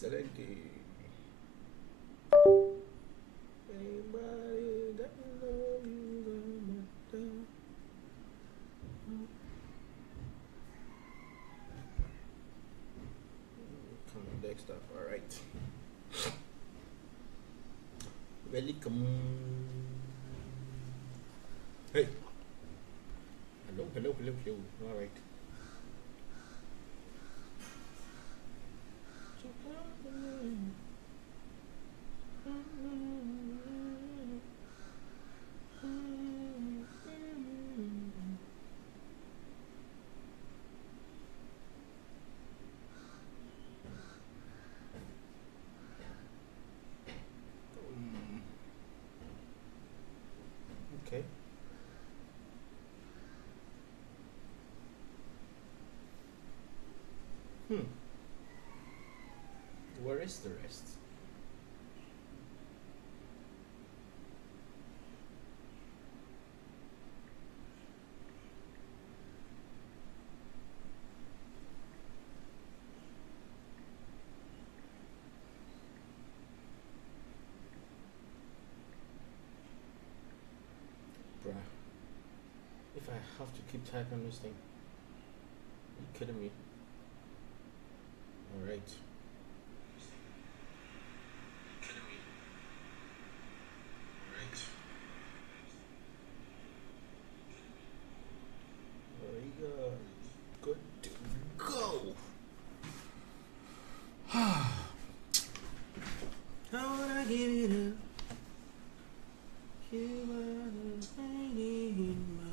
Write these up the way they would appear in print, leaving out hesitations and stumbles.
Excelente. Anybody that love you that much. Come on, next up. All right. Welcome. Hey. Hello, hello, hello, hello. All right. Okay. Hmm. Where is the rest? Bruh. If I have to keep typing this thing, are you kidding me? All right. We are good to go. How would I give it up? You are the lady in my.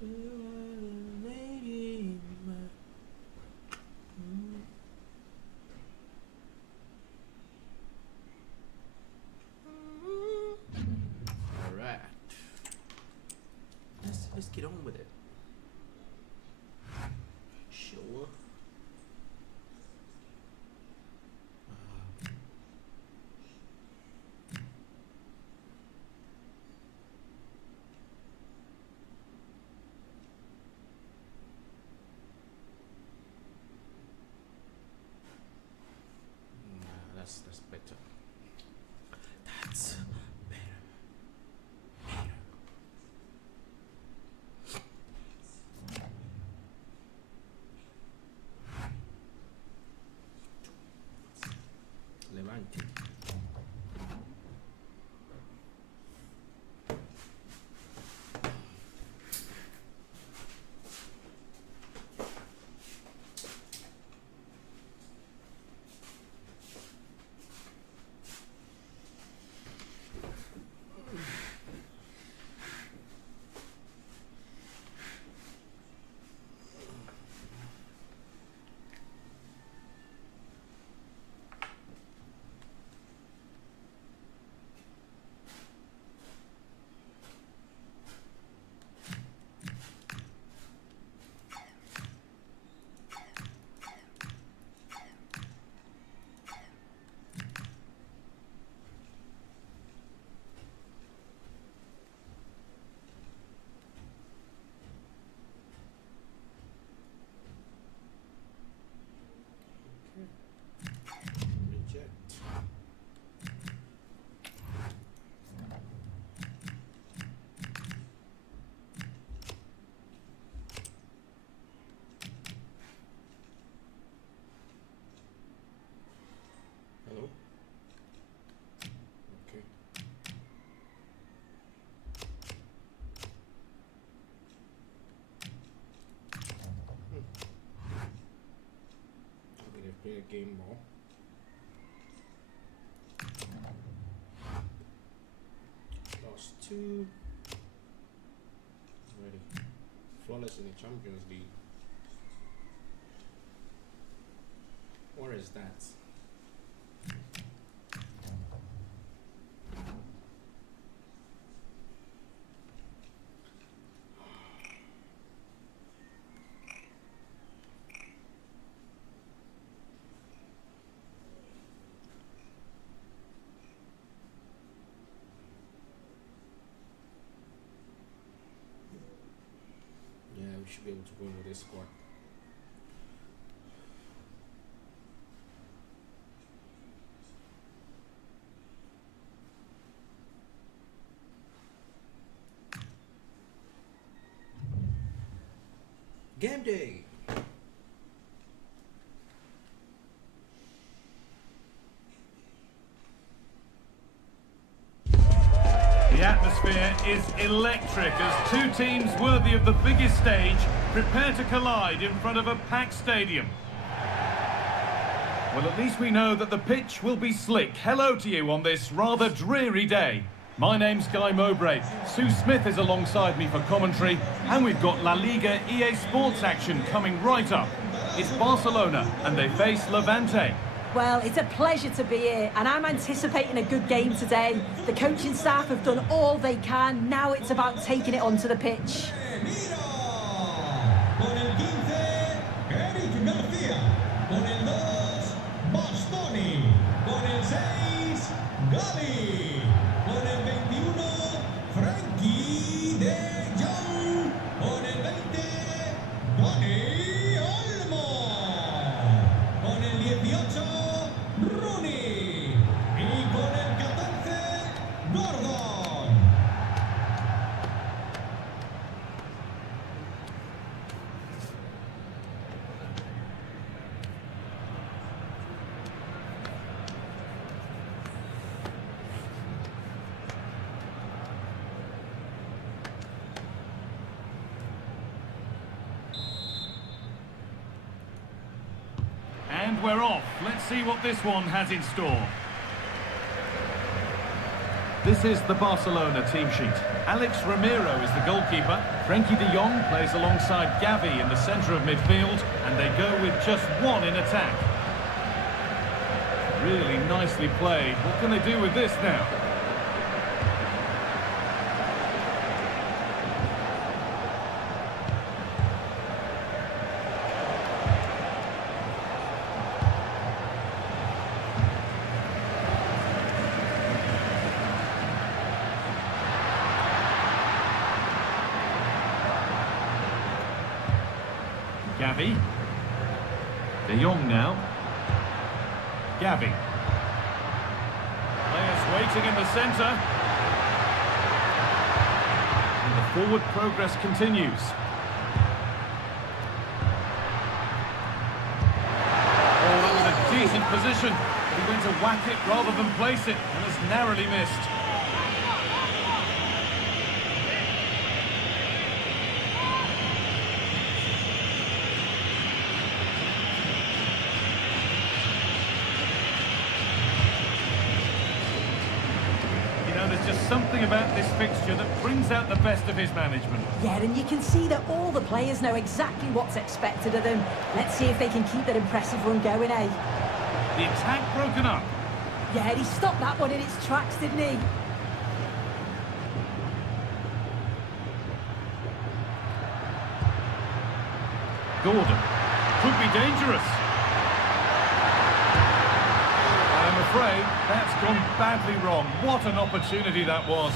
You are the lady in my. All right. Let's get on with it. Sure. That's better. That's better. Levante. Reject. Hello? Okay. I'm gonna play a game more. Lost two. Ready. Flawless in the Champions League. What is that? Yeah, we should be able to win with this squad. Game day. The atmosphere is electric as two teams worthy of the biggest stage prepare to collide in front of a packed stadium. Well, at least we know that the pitch will be slick. Hello to you on this rather dreary day. My name's Guy Mowbray. Sue Smith is alongside me for commentary, and we've got La Liga EA Sports action coming right up. It's Barcelona, and they face Levante. Well, it's a pleasure to be here, and I'm anticipating a good game today. The coaching staff have done all they can. Now it's about taking it onto the pitch. And we're off. Let's see what this one has in store. This is the Barcelona team sheet. Alex Ramiro is the goalkeeper. Frenkie de Jong plays alongside Gavi in the centre of midfield, and they go with just one in attack. Really nicely played. What can they do with this now? Gavi. De Jong now. Gavi. Players waiting in the centre. And the forward progress continues. Oh, that was a decent position. He went to whack it rather than place it, and has narrowly missed. There's just something about this fixture that brings out the best of his management. Yeah, and you can see that all the players know exactly what's expected of them. Let's see if they can keep that impressive run going, eh? The attack broken up. Yeah, he stopped that one in its tracks, didn't he? Gordon. Could be dangerous. I'm afraid that's gone badly wrong. What an opportunity that was.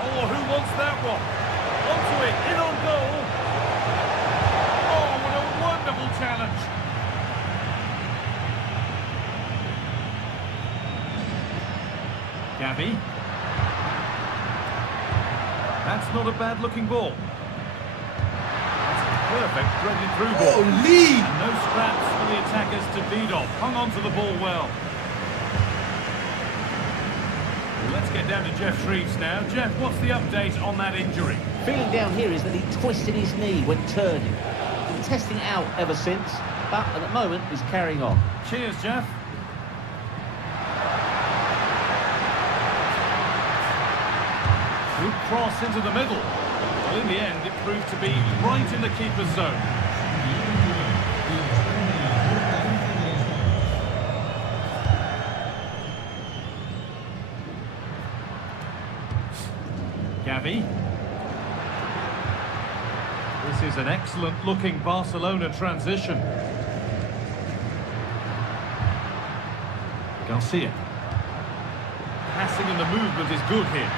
Oh, who wants that one? Onto it, in on goal. Oh, what a wonderful challenge. Gavi. That's not a bad-looking ball. That's a perfect threaded through ball. Oh, lead! And no scraps for the attackers to feed off. Hung on to the ball well. Let's get down to Jeff Shreves now. Jeff, what's the update on that injury? Feeling down here is that he twisted his knee when turning. Been testing it out ever since, but at the moment he's carrying on. Cheers, Jeff. Good cross into the middle. Well, in the end, it proved to be right in the keeper's zone. Gavi. This is an excellent-looking Barcelona transition. Garcia. Passing and the movement is good here.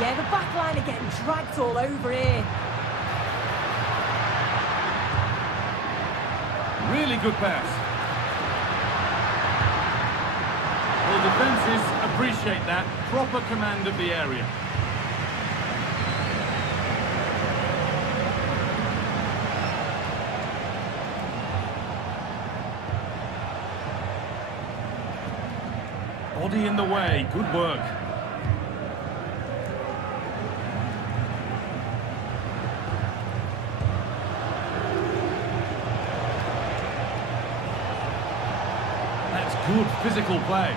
Yeah, the back line are getting dragged all over here. Really good pass. Well, defences appreciate that. Proper command of the area. Body in the way. Good work. That's good physical play.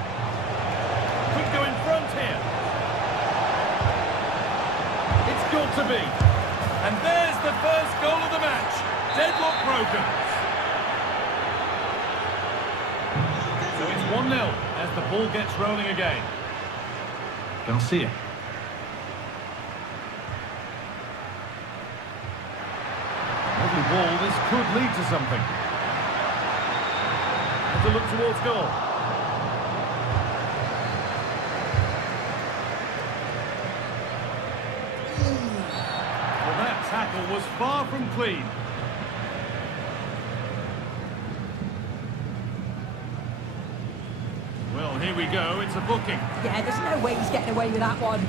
Could go in front here. It's got to be. And there's the first goal of the match. Deadlock broken. So it's 1-0 as the ball gets rolling again. Garcia. Lovely ball. This could lead to something. To look towards goal. Well, that tackle was far from clean. Well, here we go. It's a booking. Yeah, there's no way he's getting away with that one.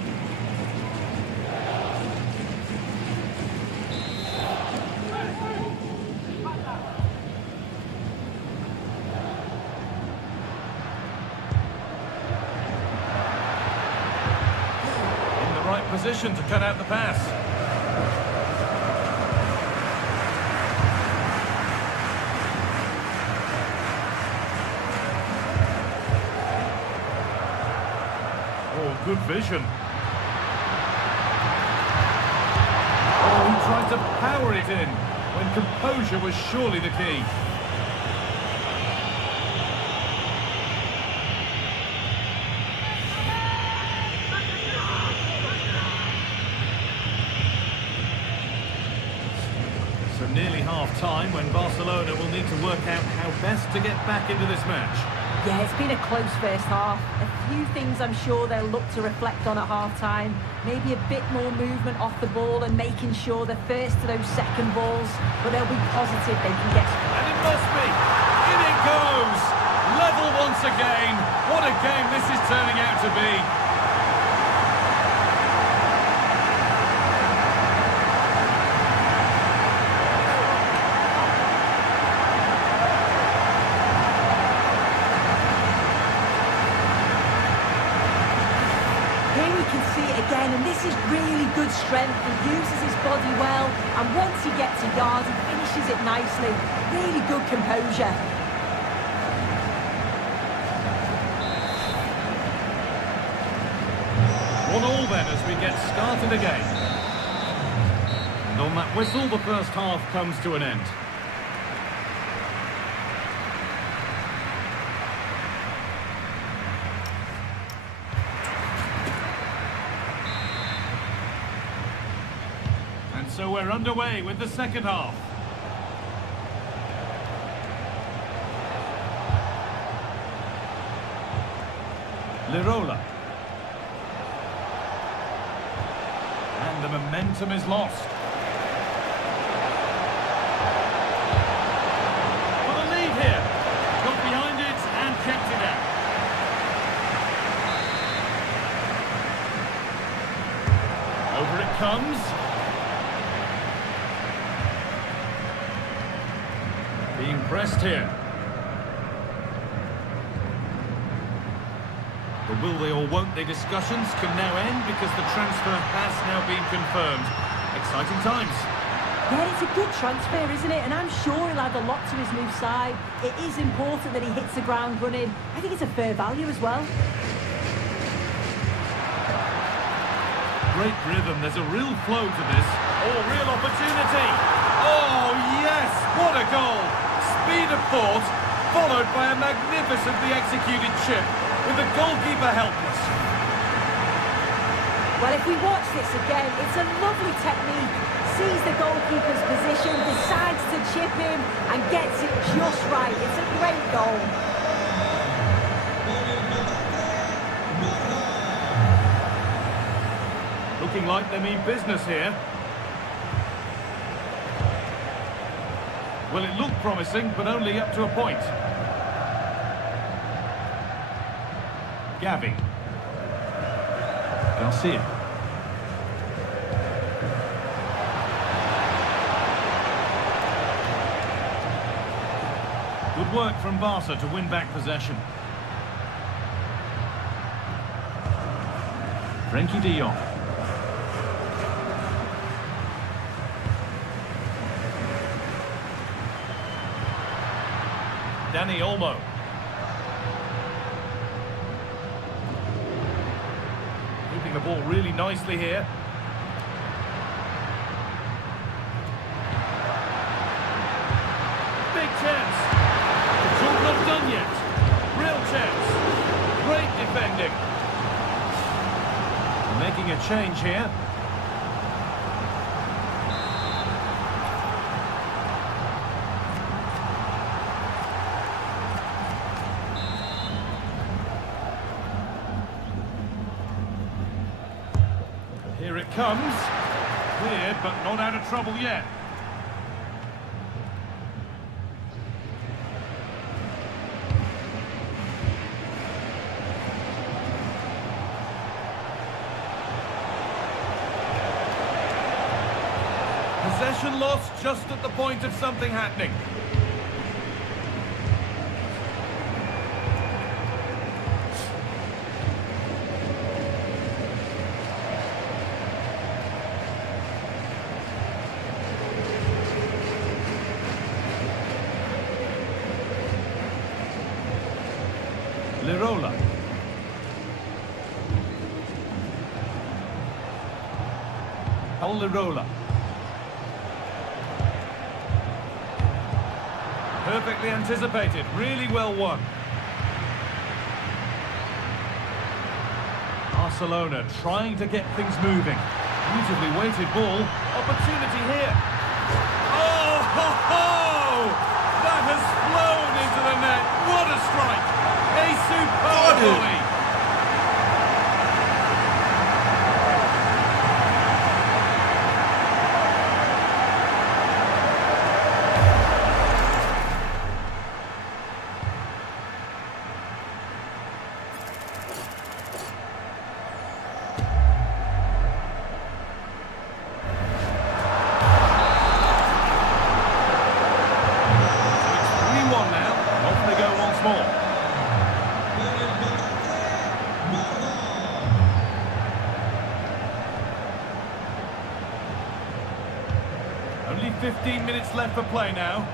Position to cut out the pass. Oh, good vision. Oh, he tried to power it in when composure was surely the key. Nearly half-time when Barcelona will need to work out how best to get back into this match. Yeah, it's been a close first half. A few things I'm sure they'll look to reflect on at half-time. Maybe a bit more movement off the ball and making sure they're first to those second balls. But they'll be positive they can get... And it must be! In it goes! Level once again! What a game this is turning out to be! And this is really good strength. He uses his body well, and once he gets a yard, he finishes it nicely. Really good composure. 1-1 then as we get started again. And on that whistle, the first half comes to an end. So we're underway with the second half. Lirola. And the momentum is lost. For the lead here. Got behind it and kept it out. Over it comes. Being pressed here. The will they or won't they discussions can now end because the transfer has now been confirmed. Exciting times. Yeah, it's a good transfer, isn't it? And I'm sure he'll add a lot to his new side. It is important that he hits the ground running. I think it's a fair value as well. Great rhythm. There's a real flow to this. Oh, real opportunity. Oh, yes. What a goal. Speed of thought, followed by a magnificently executed chip, with the goalkeeper helpless. Well, if we watch this again, it's a lovely technique. Sees the goalkeeper's position, decides to chip him, and gets it just right. It's a great goal. looking like they mean business here. Well, it looked promising, but only up to a point. Gavi. Garcia. Good work from Barca to win back possession. Frenkie de Jong. Dani Olmo. Keeping the ball really nicely here. Big chance. It's all not done yet. Real chance. Great defending. Making a change here. Here it comes. Cleared, but not out of trouble yet. Possession lost just at the point of something happening. Lirola. Lirola. Perfectly anticipated, really well won. Barcelona trying to get things moving. Beautifully weighted ball. Opportunity here. Oh, ho, ho! That has flown into the net. What a strike! A superb volley. Only 15 minutes left for play now.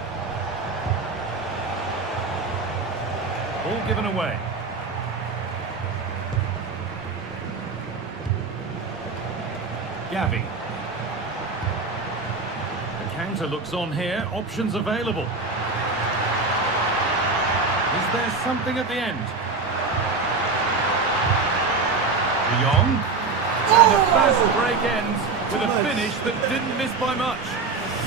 Ball given away. Gavi. The counter looks on here. Options available. Is there something at the end? De Jong. And a fast break ends with a finish that didn't miss by much.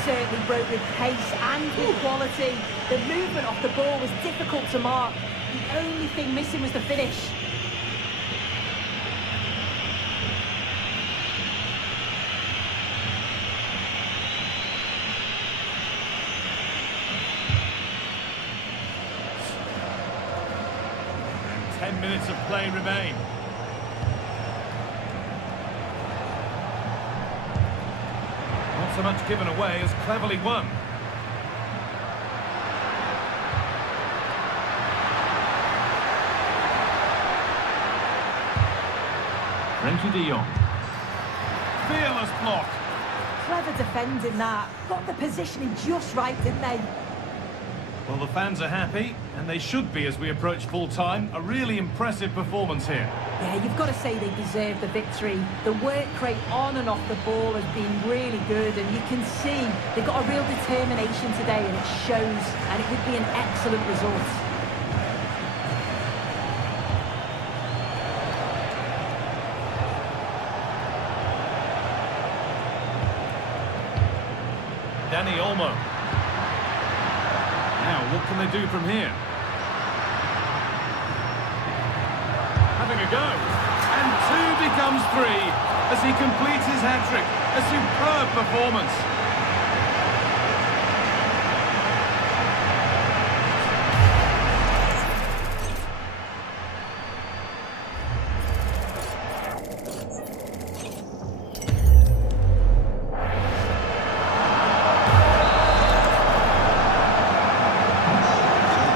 Certainly broke with pace and with quality. The movement off the ball was difficult to mark. The only thing missing was the finish. And 10 minutes of play remain. Not so much given away as cleverly won. Frenkie de Jong. Fearless block. Clever defending that. Got the positioning just right, didn't they? Well, the fans are happy, and they should be as we approach full time. A really impressive performance here. Yeah, you've got to say they deserve the victory. The work rate on and off the ball has been really good, and you can see they've got a real determination today, and it shows, and it would be an excellent result. Dani Olmo. Now, what can they do from here? Having a go. And 2 becomes 3. as he completes his hat-trick. A superb performance.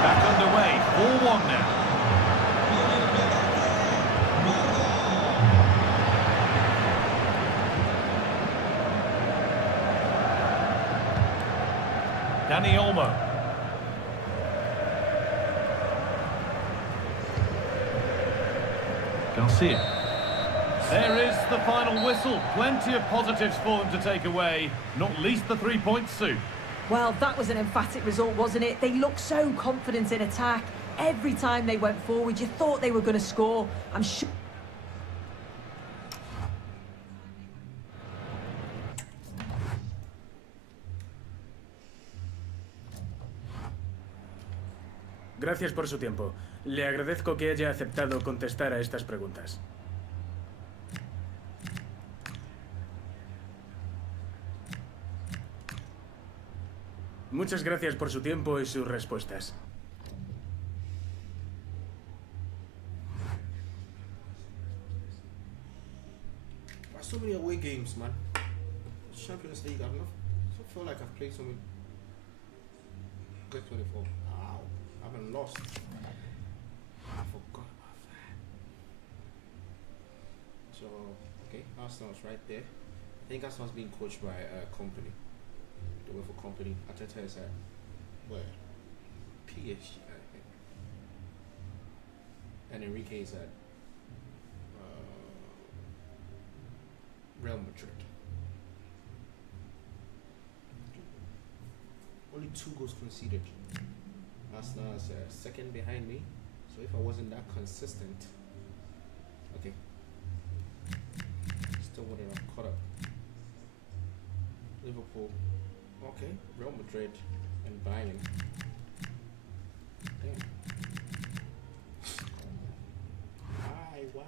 Back underway, 4-1 now. Danny Olmo. Garcia. There is the final whistle. Plenty of positives for them to take away, not least the 3 points, Sue. Well, that was an emphatic result, wasn't it? They looked so confident in attack. Every time they went forward, you thought they were going to score. I'm sure... Gracias por su tiempo. Le agradezco que haya aceptado contestar a estas preguntas. Muchas gracias por su tiempo y sus respuestas. Why so many away games, man? Champions League, I feel like I've played so many. Good 24. Wow, I haven't lost. I forgot about that. So, okay, Arsenal's right there. I think Arsenal's being coached by a company. They work for company. Ateta is at where? PSG, I think. And Enrique is at Real Madrid. Only 2 goals conceded. Arsenal is second behind me. So if I wasn't that consistent, okay, still wouldn't have caught up. Liverpool, okay, Real Madrid and Bayern. Damn. Why?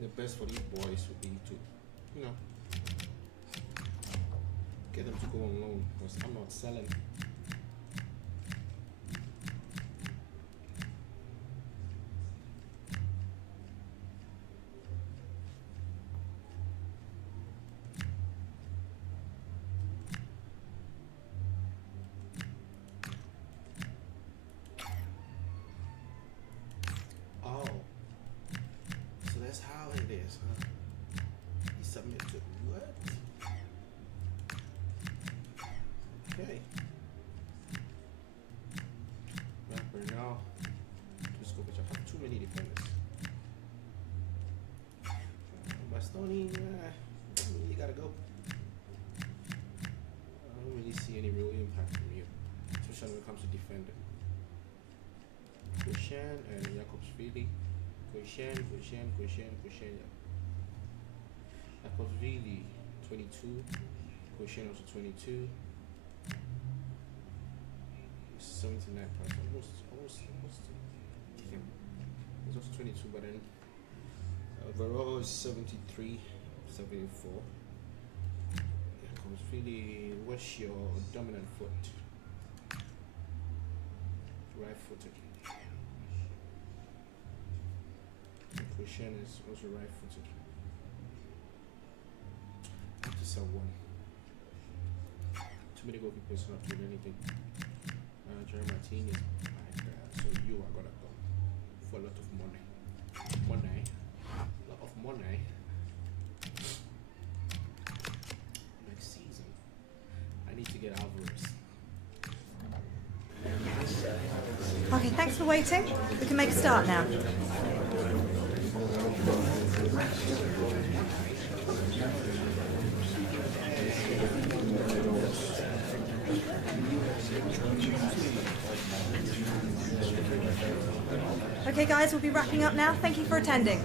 The best for these boys would be to, you know, get them to go on loan, because I'm not selling. Okay. Now, I have too many defenders. Bastoni, you gotta go. I don't really see any real impact from you, especially when it comes to defending. Goshen and Jakobsvili. Goshen. Jakobsvili, 22. Goshen also 22. 79 points, almost. Damn. He's also 22, but then overall is 73, 74. Jakobsvili, what's your dominant foot? Right-footed. Goshen is also right-footed. I have to sell one. Too many goalkeepers not doing anything. Jerry Martinez, so you are gonna go for a lot of money. A lot of money. Next season, I need to get Alvarez. for waiting. We can make a start now. Okay, guys, we'll be wrapping up now. Thank you for attending.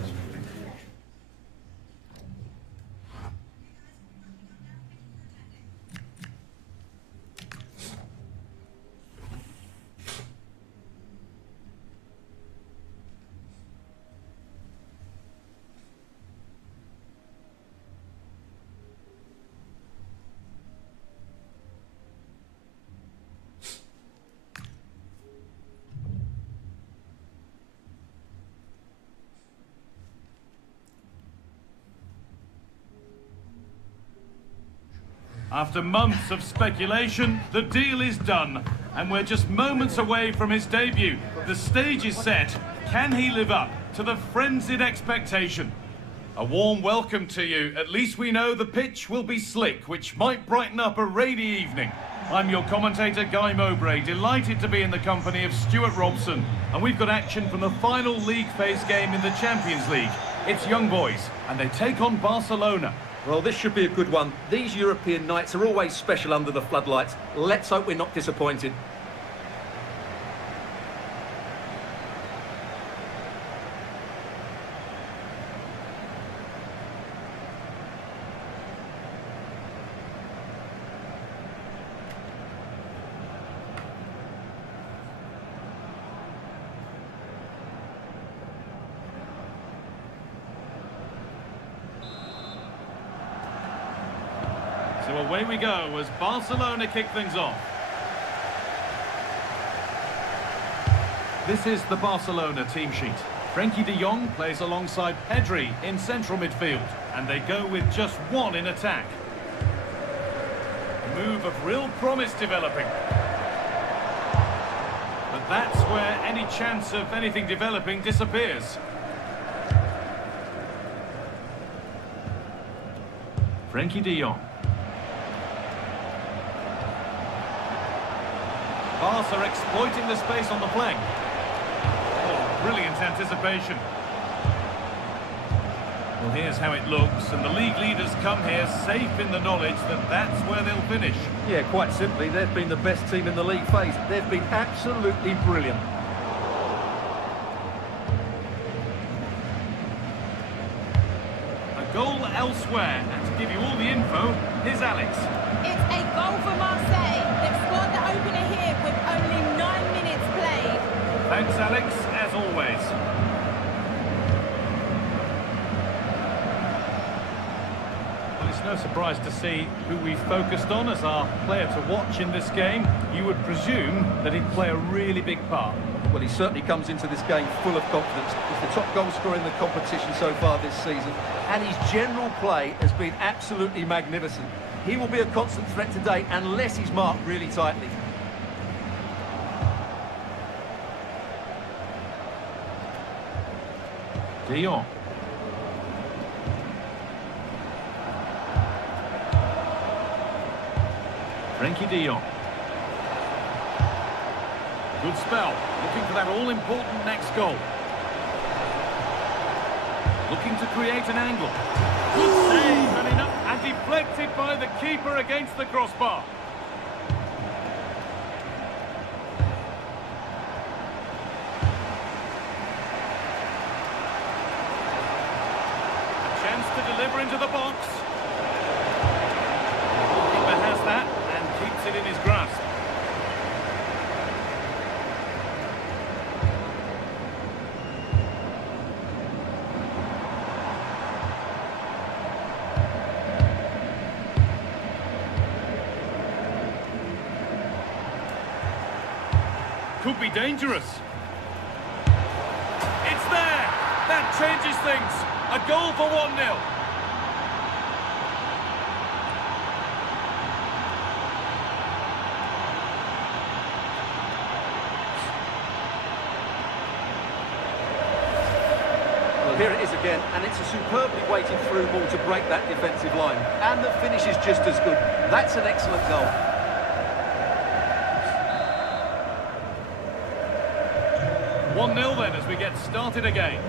After months of speculation, the deal is done, and we're just moments away from his debut. The stage is set. Can he live up to the frenzied expectation? A warm welcome to you. At least we know the pitch will be slick, which might brighten up a rainy evening. I'm your commentator, Guy Mowbray, delighted to be in the company of Stuart Robson, and we've got action from the final league phase game in the Champions League. It's young boys, and they take on Barcelona. Well, this should be a good one. These European nights are always special under the floodlights. Let's hope we're not disappointed. So away we go as Barcelona kick things off. This is the Barcelona team sheet. Frenkie de Jong plays alongside Pedri in central midfield, and they go with just one in attack. A move of real promise developing. But that's where any chance of anything developing disappears. Frenkie de Jong. Barca exploiting the space on the flank. Oh, brilliant anticipation. Well, here's how it looks, and the league leaders come here safe in the knowledge that that's where they'll finish. Yeah, quite simply, they've been the best team in the league phase. They've been absolutely brilliant. A goal elsewhere, and to give you all the info, here's Alex. It's a goal for Marseille. They've scored the opener here with only 9 minutes played. Thanks, Alex, as always. Well, it's no surprise to see who we focused on as our player to watch in this game. You would presume that he'd play a really big part. Well, he certainly comes into this game full of confidence. He's the top goal scorer in the competition so far this season, and his general play has been absolutely magnificent. He will be a constant threat today unless he's marked really tightly. De Jong. Frenkie de Jong. Good spell. Looking for that all-important next goal. Looking to create an angle. Good save and enough, and deflected by the keeper against the crossbar. A chance to deliver into the box. The goalkeeper has that and keeps it in his grasp. Could be dangerous. It's there! That changes things. A goal for 1-0. Well, here it is again, and it's a superbly weighted through ball to break that defensive line. And the finish is just as good. That's an excellent goal. 1-0 then as we get started again.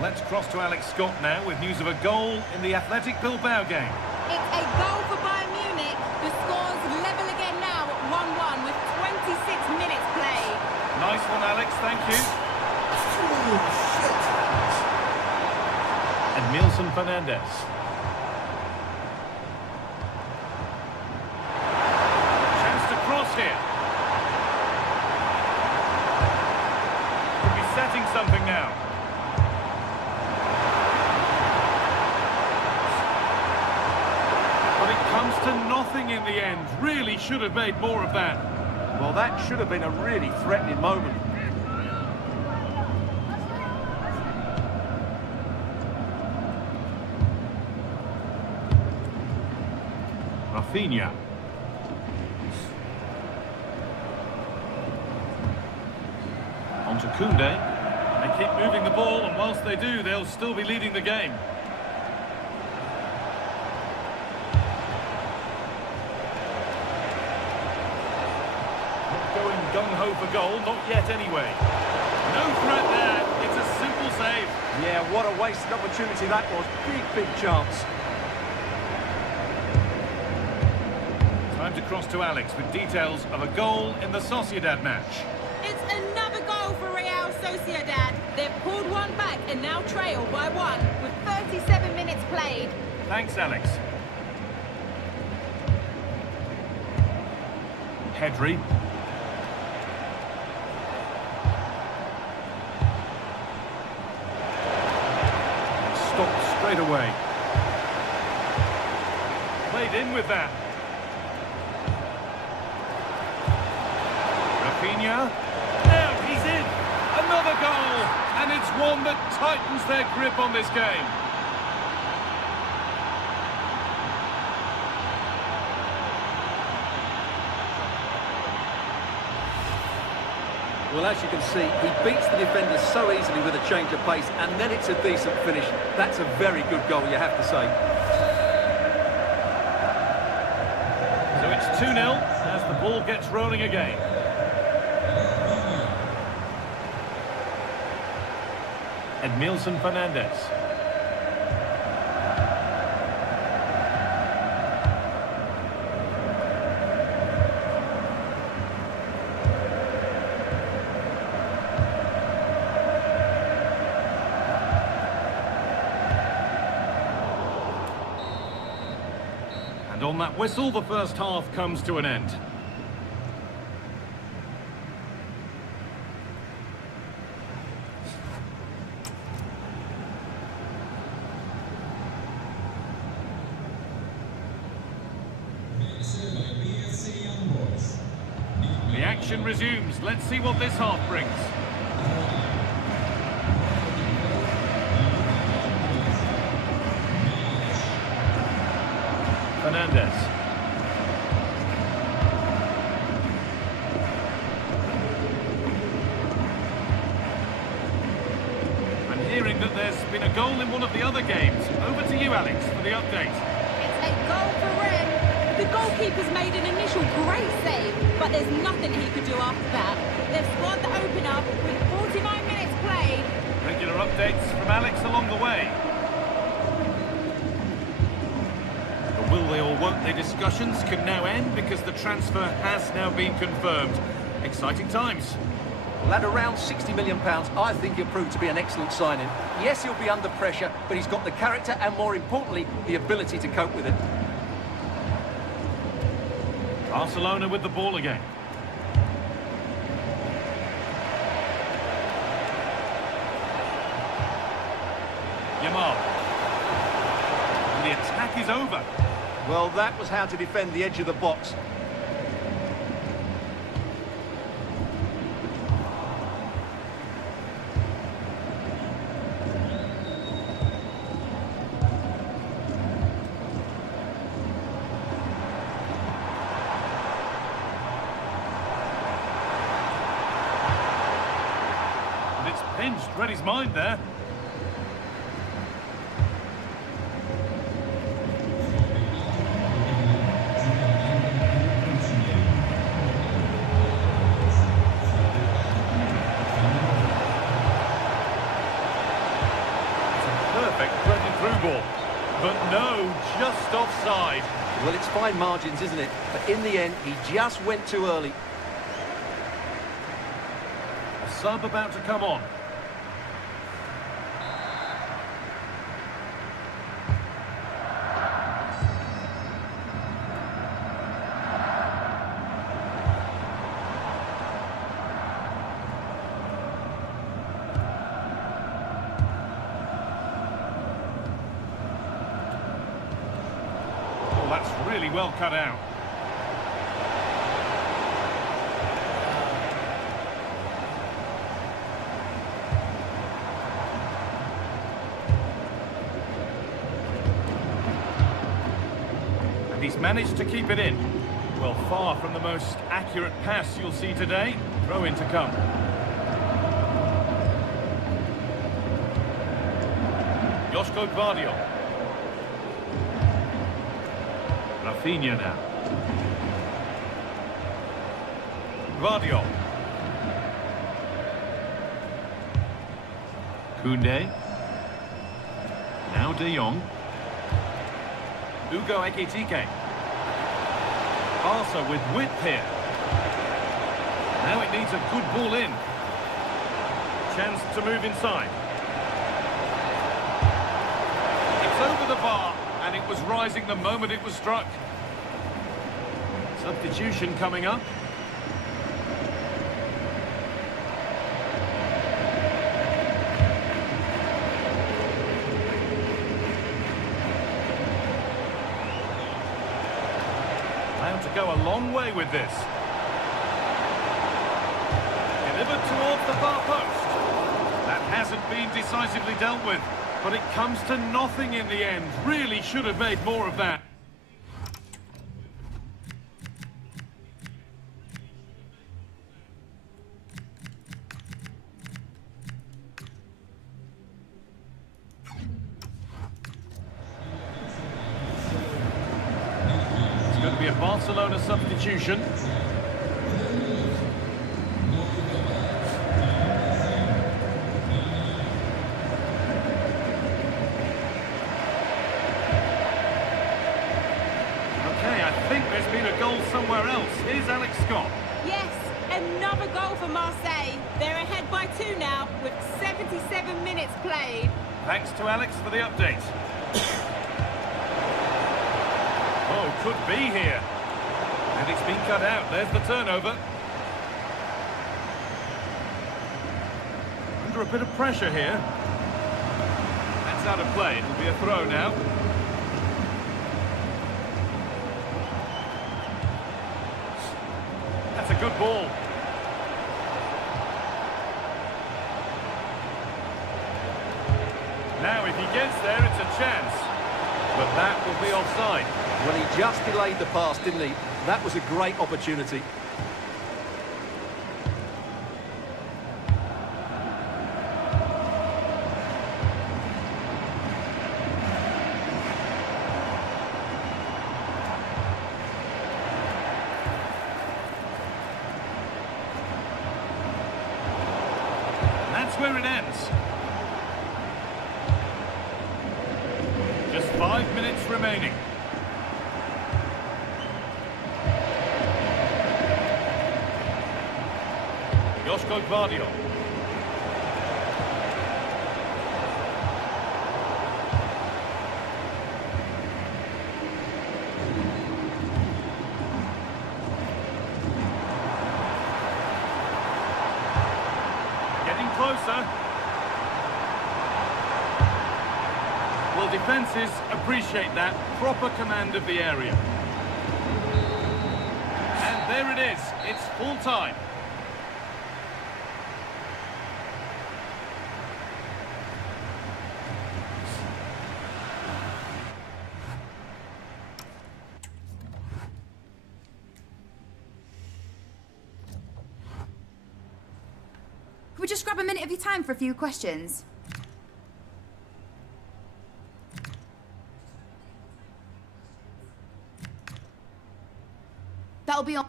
Let's cross to Alex Scott now with news of a goal in the Athletic Bilbao game. It's a goal for Bayern Munich. The score's level again now at 1-1 with 26 minutes played. Nice one, Alex, thank you. And Milson Fernandez. Chance to cross here. Could be setting something now. But it comes to nothing in the end. Really should have made more of that. Well, that should have been a really threatening moment. Rafinha. On to Koundé. They keep moving the ball, and whilst they do, they'll still be leading the game. Not going gung-ho for goal, not yet anyway. No threat there, it's a simple save. Yeah, what a wasted opportunity that was. Big chance. Time to cross to Alex with details of a goal in the Sociedad match. It's another goal for Real Sociedad. They've pulled one back and now trail by 1 with 37 minutes played. Thanks, Alex. Pedri. Stopped straight away. Played in with that. Rafinha. Now he's in. Another goal. And it's one that tightens their grip on this game. Well, as you can see, he beats the defenders so easily with a change of pace, and then it's a decent finish. That's a very good goal, you have to say. So it's 2-0 as the ball gets rolling again. And Milson Fernandez. And on that whistle, the first half comes to an end. The action resumes. Let's see what this half brings. Fernandez. I'm hearing that there's been a goal in one of the other games. Over to you, Alex, for the update. It's a goal for Ren. The goalkeeper's made an initial great save, but there's nothing he could do after that. They've scored the opener with 49 minutes played. Regular updates from Alex along the way. The will they or won't they discussions can now end because the transfer has now been confirmed. Exciting times. Well, at around £60 million, I think he'll prove to be an excellent signing. Yes, he'll be under pressure, but he's got the character and, more importantly, the ability to cope with it. Barcelona with the ball again. Yamal. And the attack is over. Well, that was how to defend the edge of the box. And it's pinched, read his mind there. but no, just offside. Well, it's fine margins, isn't it? But in the end, he just went too early. A sub about to come on. Oh, that's really well cut out. He's managed to keep it in. Well, far from the most accurate pass you'll see today. Throw in to come. Josko Gvardiol. Rafinha now. Gvardiol. Koundé. Now De Jong. Ugo Ekitike. Barca with width here. Now it needs a good ball in. Chance to move inside. It's over the bar, and it was rising the moment it was struck. Substitution coming up. To go a long way with this. Delivered towards the far post. That hasn't been decisively dealt with, but it comes to nothing in the end. Really should have made more of that. Going to be a Barcelona substitution. Okay, I think there's been a goal somewhere else. Here's Alex Scott. Yes, another goal for Marseille. They're ahead by 2 now, with 77 minutes played. Thanks to Alex for the update. Oh, could be here. And it's been cut out. There's the turnover. Under a bit of pressure here. That's out of play. It'll be a throw now. That's a good ball. Now, if he gets there, it's a chance. But that will be offside. Well, he just delayed the pass, didn't he? That was a great opportunity. That's where it ends. Just 5 minutes remaining. Josko Gvardiol. Getting closer. Well, defences appreciate that. Proper command of the area. And there it is. It's full time. Could we just grab a minute of your time for a few questions? That'll be on.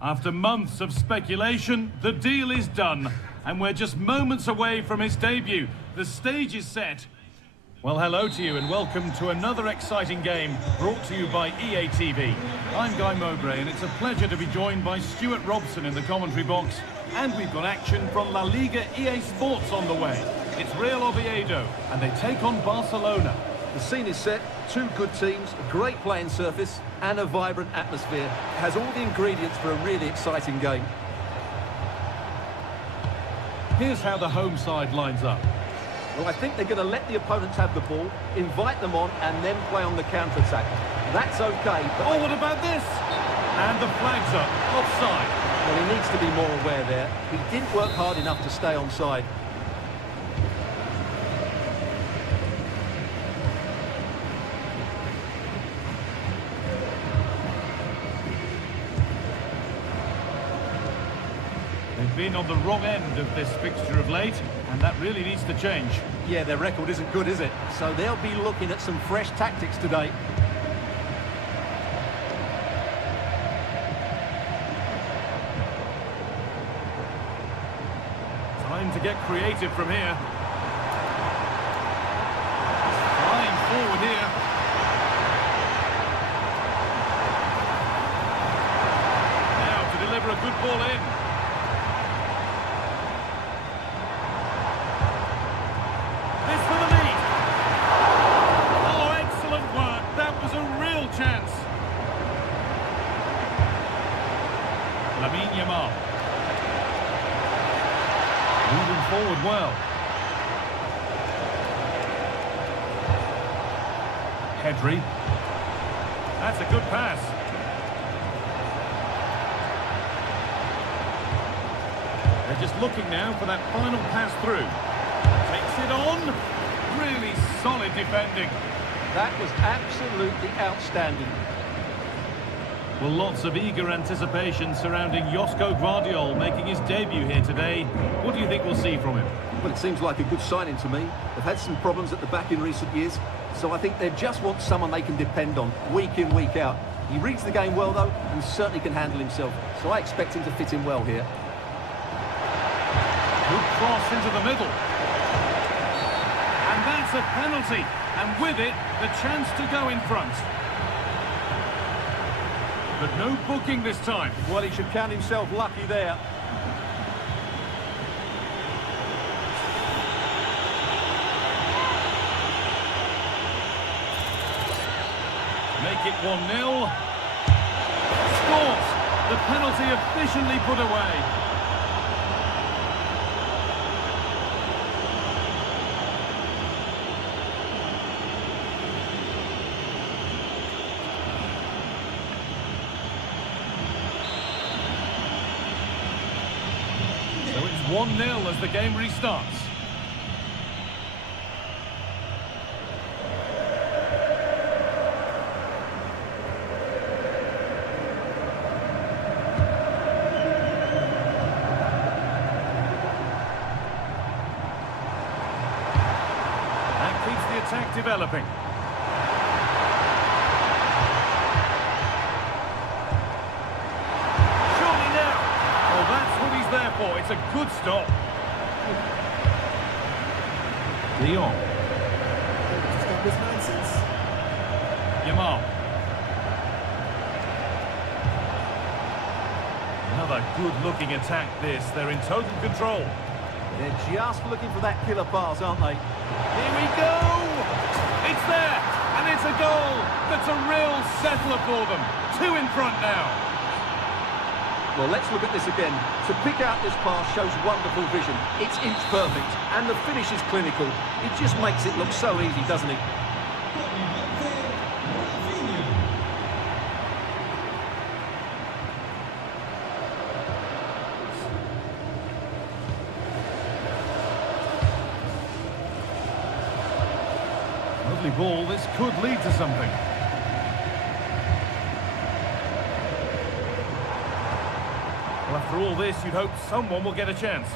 After months of speculation, the deal is done, and we're just moments away from his debut. The stage is set. Well, hello to you and welcome to another exciting game brought to you by EA TV. I'm Guy Mowbray and it's a pleasure to be joined by Stuart Robson in the commentary box. And we've got action from La Liga EA Sports on the way. It's Real Oviedo and they take on Barcelona. The scene is set, two good teams, a great playing surface and a vibrant atmosphere. It has all the ingredients for a really exciting game. Here's how the home side lines up. Well, I think they're going to let the opponents have the ball, invite them on and then play on the counter-attack. That's okay, but... Oh, what about this? And the flag's up, offside. Well, he needs to be more aware there. He didn't work hard enough to stay onside. They've been on the wrong end of this fixture of late, and that really needs to change. Yeah, their record isn't good, is it? So they'll be looking at some fresh tactics today. Time to get creative from here. Flying forward here. Now to deliver a good ball in. This for the lead. Oh, excellent work. That was a real chance. Lamine Yamal. Moving forward well. Pedri. That's a good pass. They're just looking now for that final pass through. Takes it on. Really solid defending. That was absolutely outstanding. Well, lots of eager anticipation surrounding Josko Gvardiol making his debut here today. What do you think we'll see from him? Well, it seems like a good signing to me. They've had some problems at the back in recent years, so I think they just want someone they can depend on, week in, week out. He reads the game well, though, and certainly can handle himself, so I expect him to fit in well here. Good cross into the middle. And that's a penalty, and with it, the chance to go in front. But no booking this time. Well, he should count himself lucky there. Make it 1-0. Scores! The penalty efficiently put away. So it's 1-0 as the game restarts. That keeps the attack developing. Surely now. Well, that's what he's there for. It's a good stop. De Jong. Stop this nonsense. Yamal. Another good-looking attack this. They're in total control. They're just looking for that killer pass, aren't they? Here we go! It's there! And it's a goal! That's a real settler for them. 2 in front now. Well, let's look at this again. To pick out this pass shows wonderful vision. It's inch perfect, and the finish is clinical. It just makes it look so easy, doesn't it? Lovely ball. This could lead to something. Well, after all this, you'd hope someone will get a chance.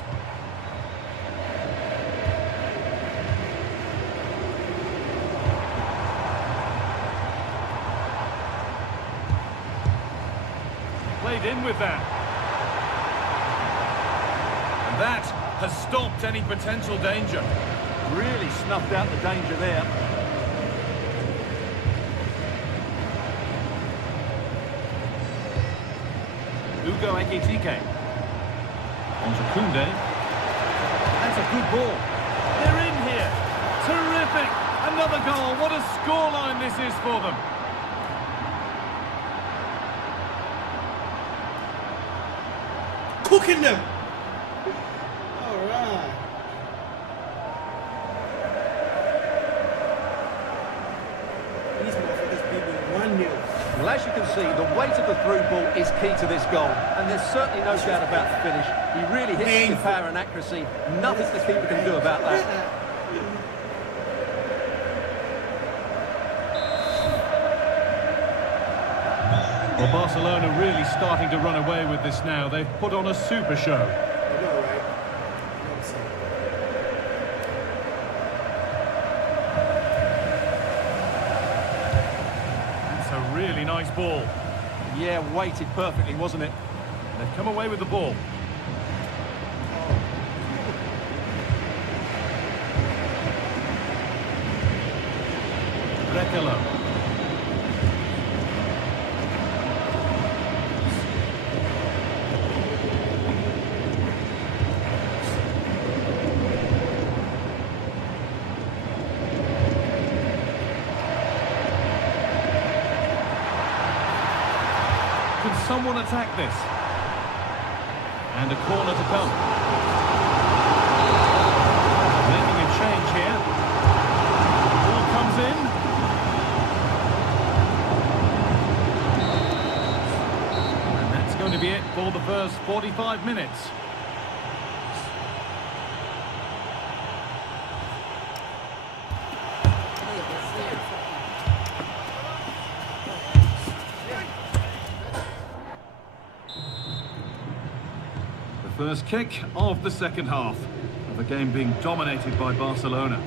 played in with that. And that has stopped any potential danger. Really snuffed out the danger there. Ugo Ekitike. On to Koundé. That's a good ball. They're in here. Terrific. Another goal. What a scoreline this is for them. Cooking them. All right. These motherfuckers beat me 1-0. Well, as you can see, the weight of the through ball is key to this goal, and there's certainly no doubt about the finish. He really hits it with power and accuracy. Nothing the keeper can do about that. Well, Barcelona really starting to run away with this now. They've put on a super show. I know, right? That's a really nice ball. Yeah, weighted perfectly, wasn't it? They've come away with the ball. Rekalo. Can someone attack this? And a corner to come. Making a change here. Ball comes in. And that's going to be it for the first 45 minutes. First kick of the second half of the game being dominated by Barcelona.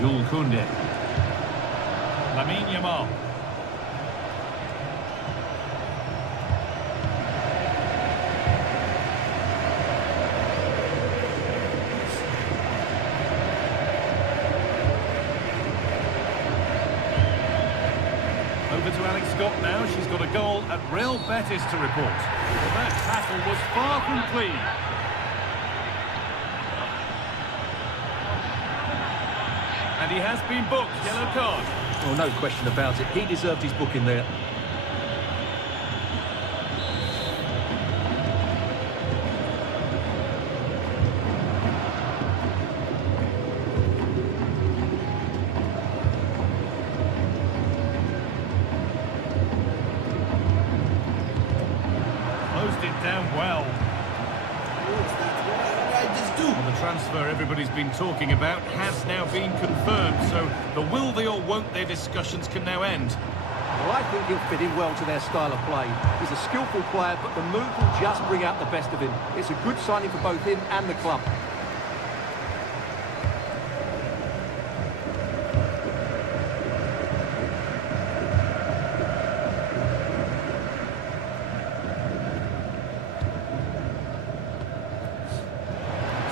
Jules Koundé. Lamine Yamal. Over to Alex Scott now. She's got a goal at Real Betis to report. Well, that tackle was far from clean. And he has been booked. Yellow card. Well, no question about it. He deserved his booking there. Closed it down well. Well, the transfer everybody's been talking about has now been confirmed, so the will they or won't they discussions can now end. Well, I think he'll fit in well to their style of play. He's a skillful player, but the move will just bring out the best of him. It's a good signing for both him and the club.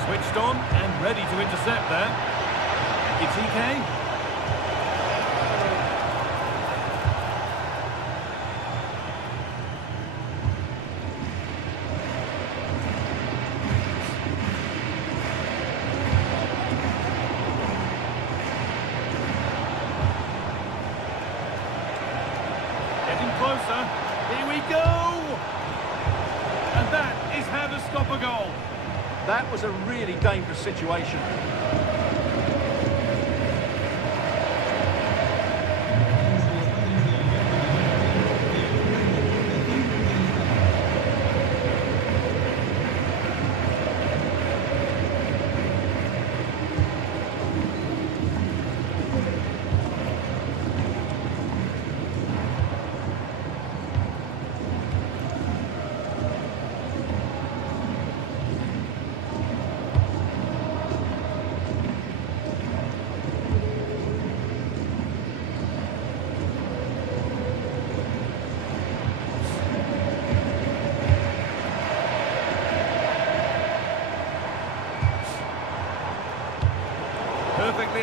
Switched on and ready to intercept there. Ekitike. Getting closer. Here we go. And that is how to stop a goal. That was a really dangerous situation.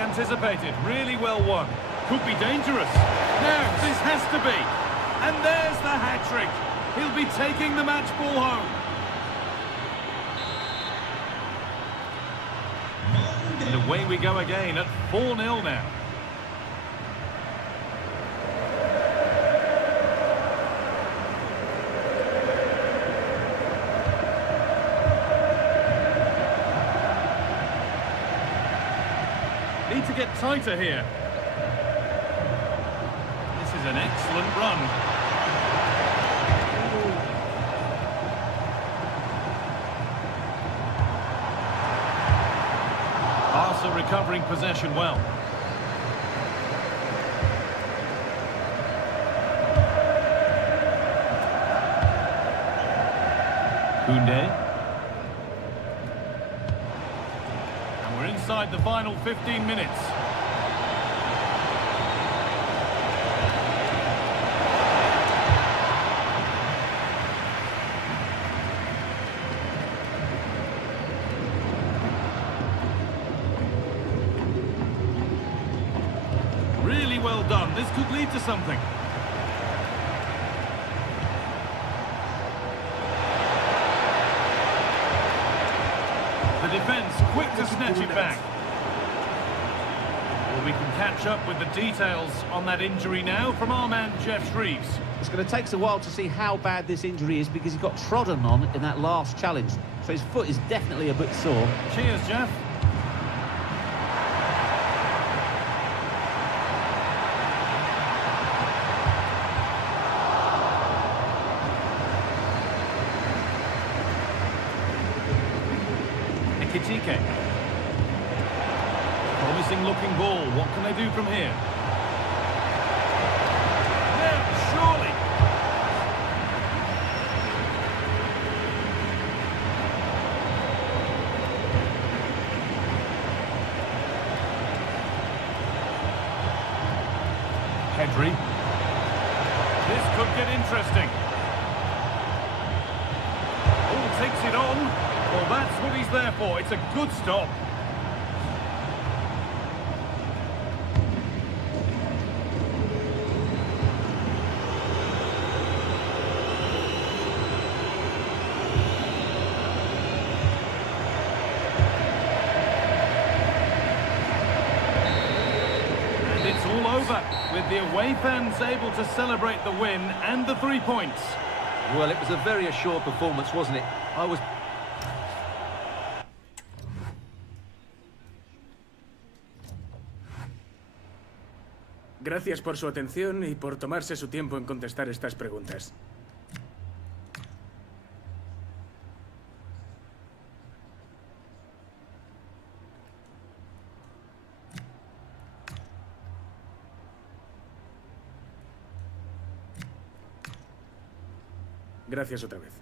anticipated. Really well won. Could be dangerous. Now, this has to be. And there's the hat-trick. He'll be taking the match ball home. And away we go again at 4-0 now. Need to get tighter here. This is an excellent run. Barca recovering possession well. Koundé. And we're inside the final 15 minutes. Really well done. This could lead to something. The defence quick to snatch it back. Well, we can catch up with the details on that injury now from our man Jeff Shreves. It's going to take us a while to see how bad this injury is because he got trodden on in that last challenge. So his foot is definitely a bit sore. Cheers, Jeff. Ekitike. Promising looking ball. What can they do from here? Yeah, surely. Pedri. This could get interesting. Oh, takes it on. Well, that's what he's there for. It's a good stop. And it's all over, with the away fans able to celebrate the win and the 3 points. Well, it was a very assured performance, wasn't it? I was... Gracias por su atención y por tomarse su tiempo en contestar estas preguntas. Gracias otra vez.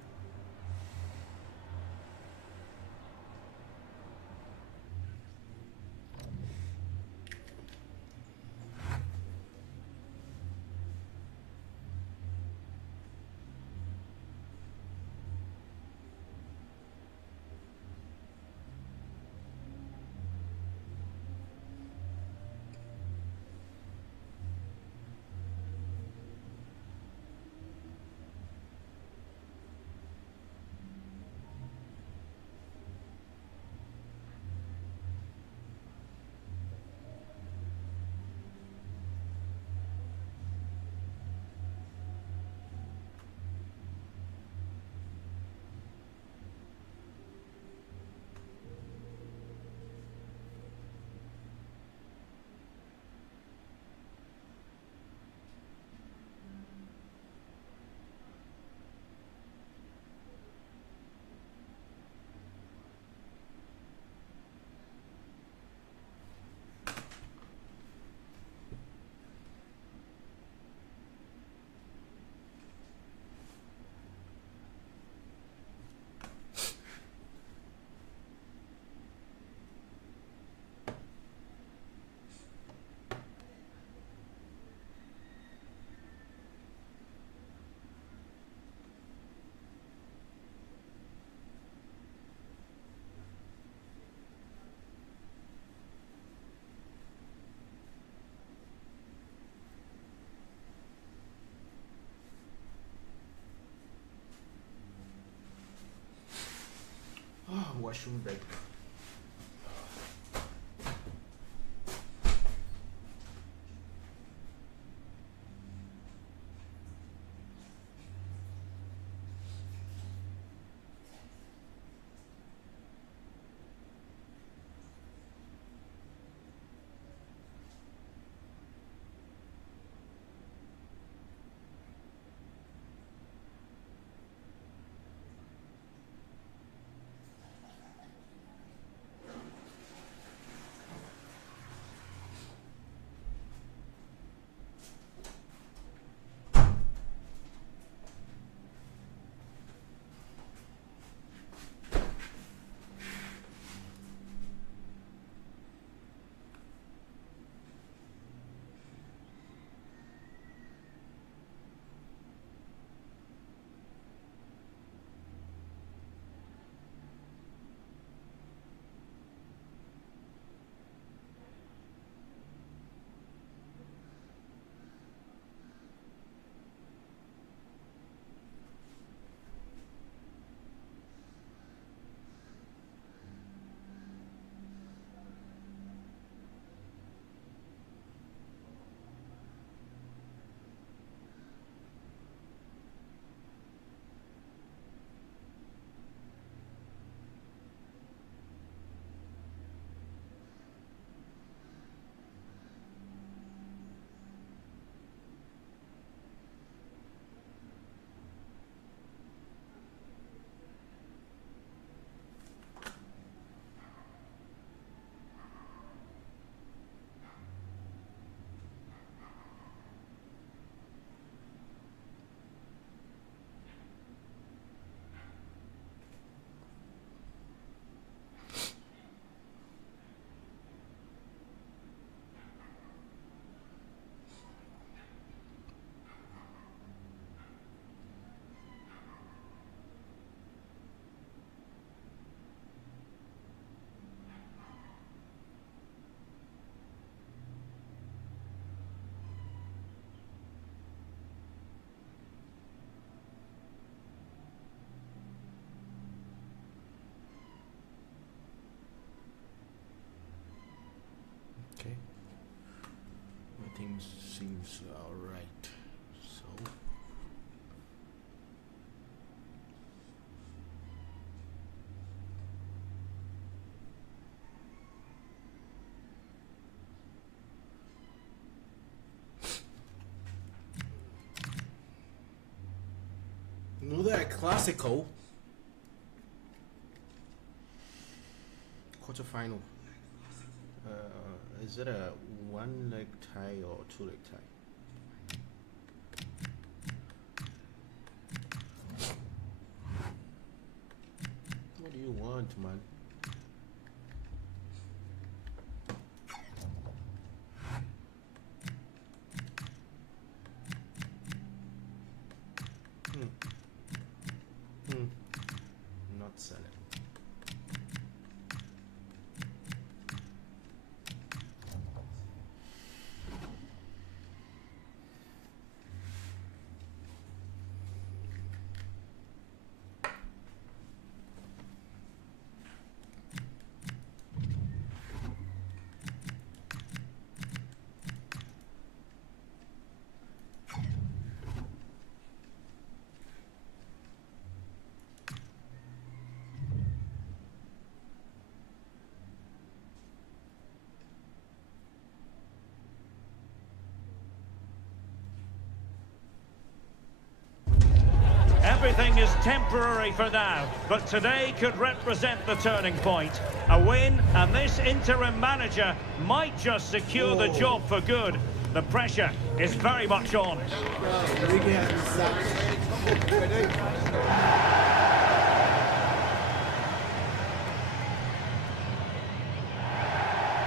washroom break. Okay. Everything seems alright. So another classical quarterfinal. Is it a one leg tie or two leg tie? What do you want, man? Not selling. Everything is temporary for now, but today could represent the turning point. A win, and this interim manager might just secure the job for good. The pressure is very much on.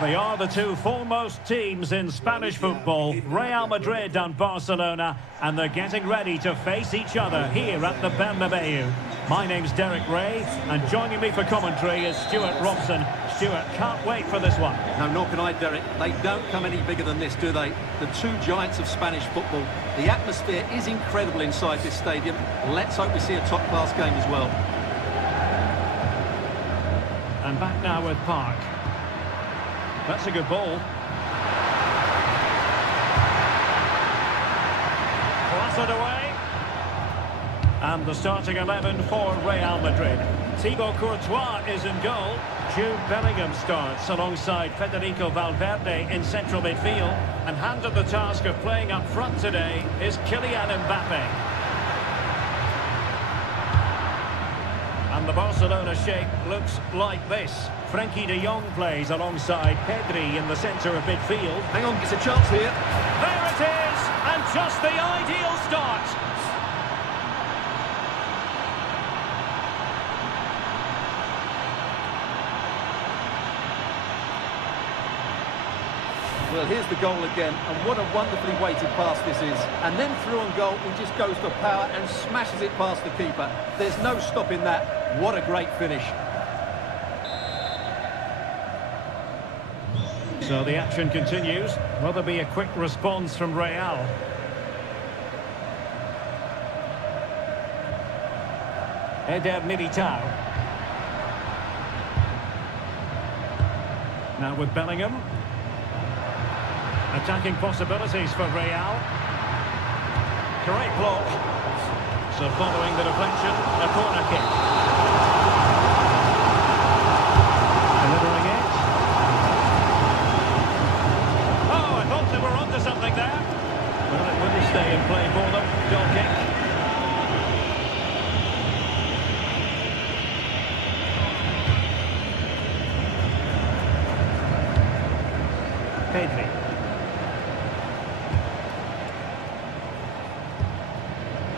They are the two foremost teams in Spanish football, Real Madrid and Barcelona, and they're getting ready to face each other here at the Bernabeu. My name's Derek Ray, and joining me for commentary is Stuart Robson. Stuart, can't wait for this one. No, nor can I, Derek. They don't come any bigger than this, do they? The two giants of Spanish football. The atmosphere is incredible inside this stadium. Let's hope we see a top-class game as well. And back now with Park. That's a good ball. Blasted away. And the starting 11 for Real Madrid. Thibaut Courtois is in goal. Jude Bellingham starts alongside Federico Valverde in central midfield. And handed the task of playing up front today is Kylian Mbappe. And the Barcelona shape looks like this. Frenkie de Jong plays alongside Pedri in the centre of midfield. Hang on, gets a chance here. There it is, and just the ideal start. Well, here's the goal again, and what a wonderfully weighted pass this is. And then through on goal, he just goes for power and smashes it past the keeper. There's no stopping that. What a great finish. So the action continues. Will there be a quick response from Real? Eder Militao. Now with Bellingham. Attacking possibilities for Real. Great block. So following the deflection, a corner kick. Delivering it. Oh, I thought they were onto something there. Well, it wouldn't stay in play for them. Goal kick. Pedri.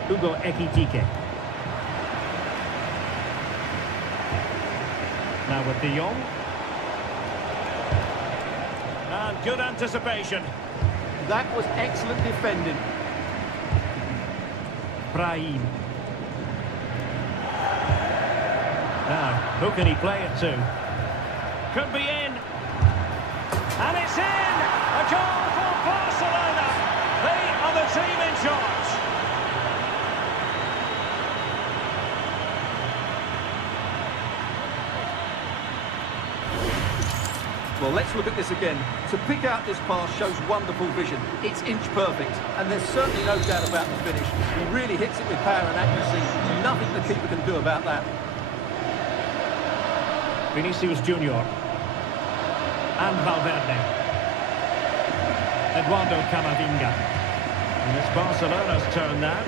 Hugo Ekitike. Now with De Jong. And good anticipation. That was excellent defending. Brahim. Now, who can he play it to? Could be in. And it's in! A goal for Barcelona! They are the team in charge. Well, let's look at this again. To pick out this pass shows wonderful vision. It's inch perfect, and there's certainly no doubt about the finish. He really hits it with power and accuracy. Nothing the keeper can do about that. Vinicius Junior. And Valverde. Eduardo Camavinga. And it's Barcelona's turn now.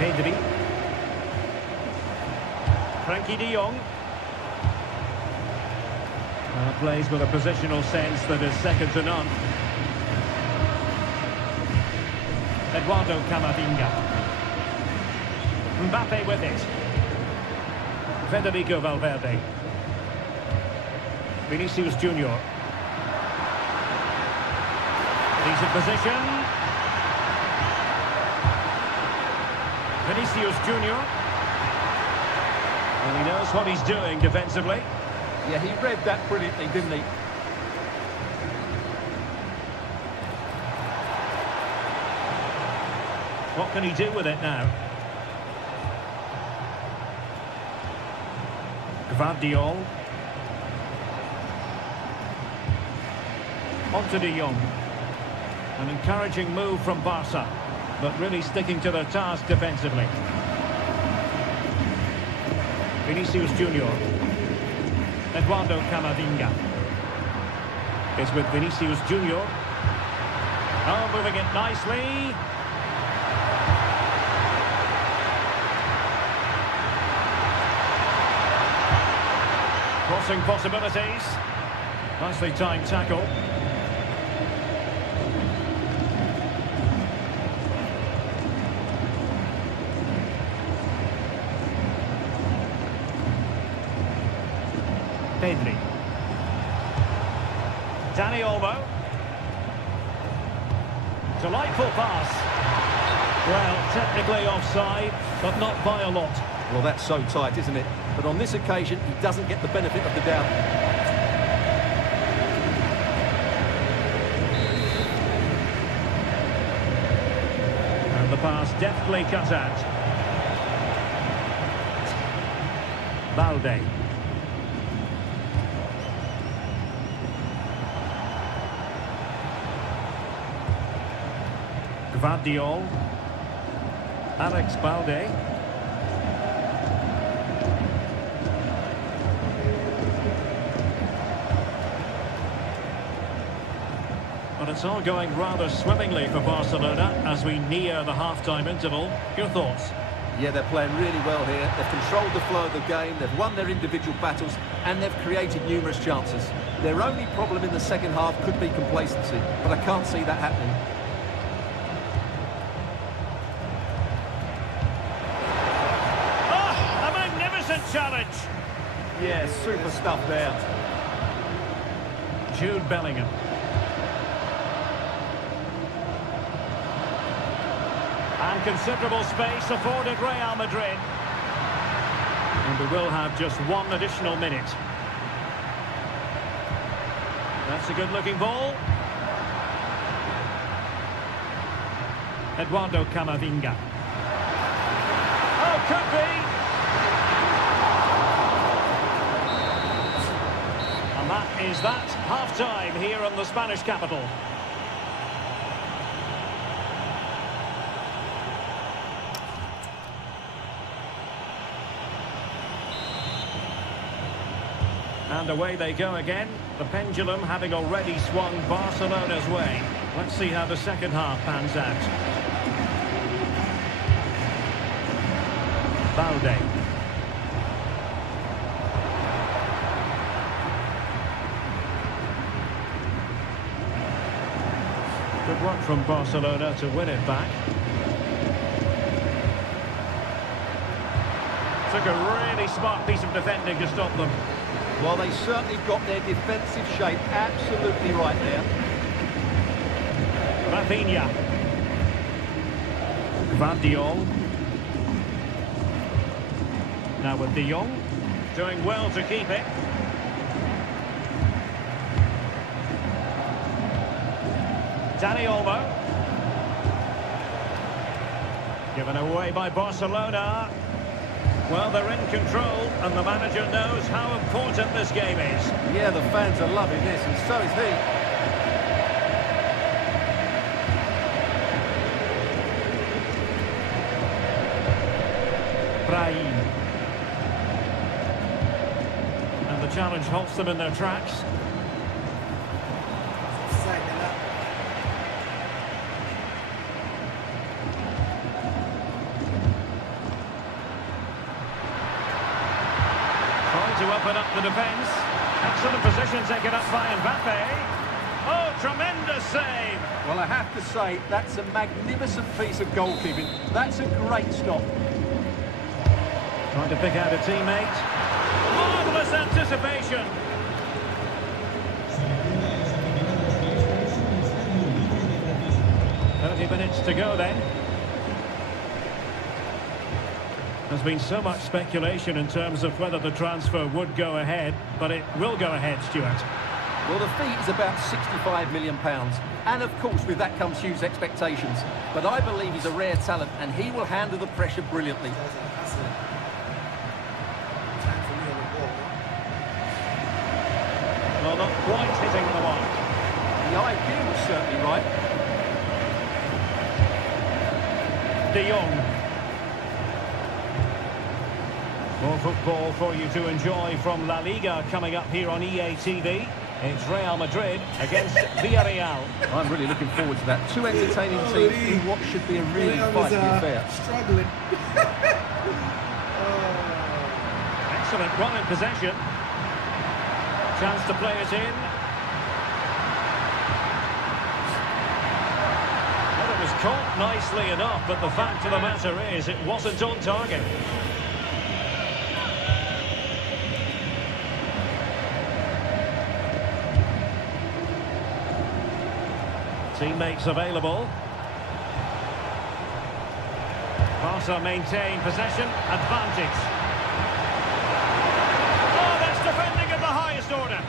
Pedri. Frenkie de Jong. Plays with a positional sense that is second to none. Eduardo Camavinga. Mbappe with it. Federico Valverde. Vinicius Junior. Decent position. Vinicius Junior. And he knows what he's doing defensively. Yeah, he read that brilliantly, didn't he? What can he do with it now? Gvardiol. On to De Jong. An encouraging move from Barca, but really sticking to their task defensively. Vinicius Junior. Eduardo Camavinga. It's with Vinicius Junior. Oh, moving it nicely. Crossing possibilities. Nicely timed tackle. Pedri. Dani Olmo. Delightful pass. Well, technically offside, but not by a lot. Well, that's so tight, isn't it? But on this occasion, he doesn't get the benefit of the doubt. And the pass deftly cut out. Balde. Gvardiol. Alex Balde. But it's all going rather swimmingly for Barcelona as we near the half-time interval. Your thoughts? Yeah, they're playing really well here. They've controlled the flow of the game, they've won their individual battles, and they've created numerous chances. Their only problem in the second half could be complacency, but I can't see that happening. Oh, a magnificent challenge! Yeah, super stuff there. Jude Bellingham. And considerable space afforded Real Madrid. And we will have just one additional minute. That's a good-looking ball. Eduardo Camavinga. Oh, could be! And that is that. Half-time here in the Spanish capital. And away they go again, the pendulum having already swung Barcelona's way. Let's see how the second half pans out. Balde. Good work from Barcelona to win it back. Took a really smart piece of defending to stop them. Well, they certainly got their defensive shape absolutely right there. Rafinha. Gvardiol. Now with De Jong. Doing well to keep it. Dani Olmo. Given away by Barcelona. Well, they're in control, and the manager knows how important this game is. Yeah, the fans are loving this, and so is he. Brahim. And the challenge halts them in their tracks. To open up the defence. Excellent position taken up by Mbappe. Oh, tremendous save! Well, I have to say, that's a magnificent piece of goalkeeping. That's a great stop. Trying to pick out a teammate. Marvellous anticipation. Minutes to go then. There's been so much speculation in terms of whether the transfer would go ahead, but it will go ahead, Stuart. Well, the fee is about £65 million, and of course with that comes huge expectations. But I believe he's a rare talent, and he will handle the pressure brilliantly. Well, not quite hitting the mark. The idea was certainly right. De Jong. More football for you to enjoy from La Liga coming up here on EA TV. It's Real Madrid against Villarreal. I'm really looking forward to that. Two entertaining teams in what should be a really fighting affair. Struggling. Excellent run in possession. Chance to play it in. Well, it was caught nicely enough, but the fact of the matter is it wasn't on target. Teammates available. Barca maintain possession, advantage. Oh, that's defending at the highest order.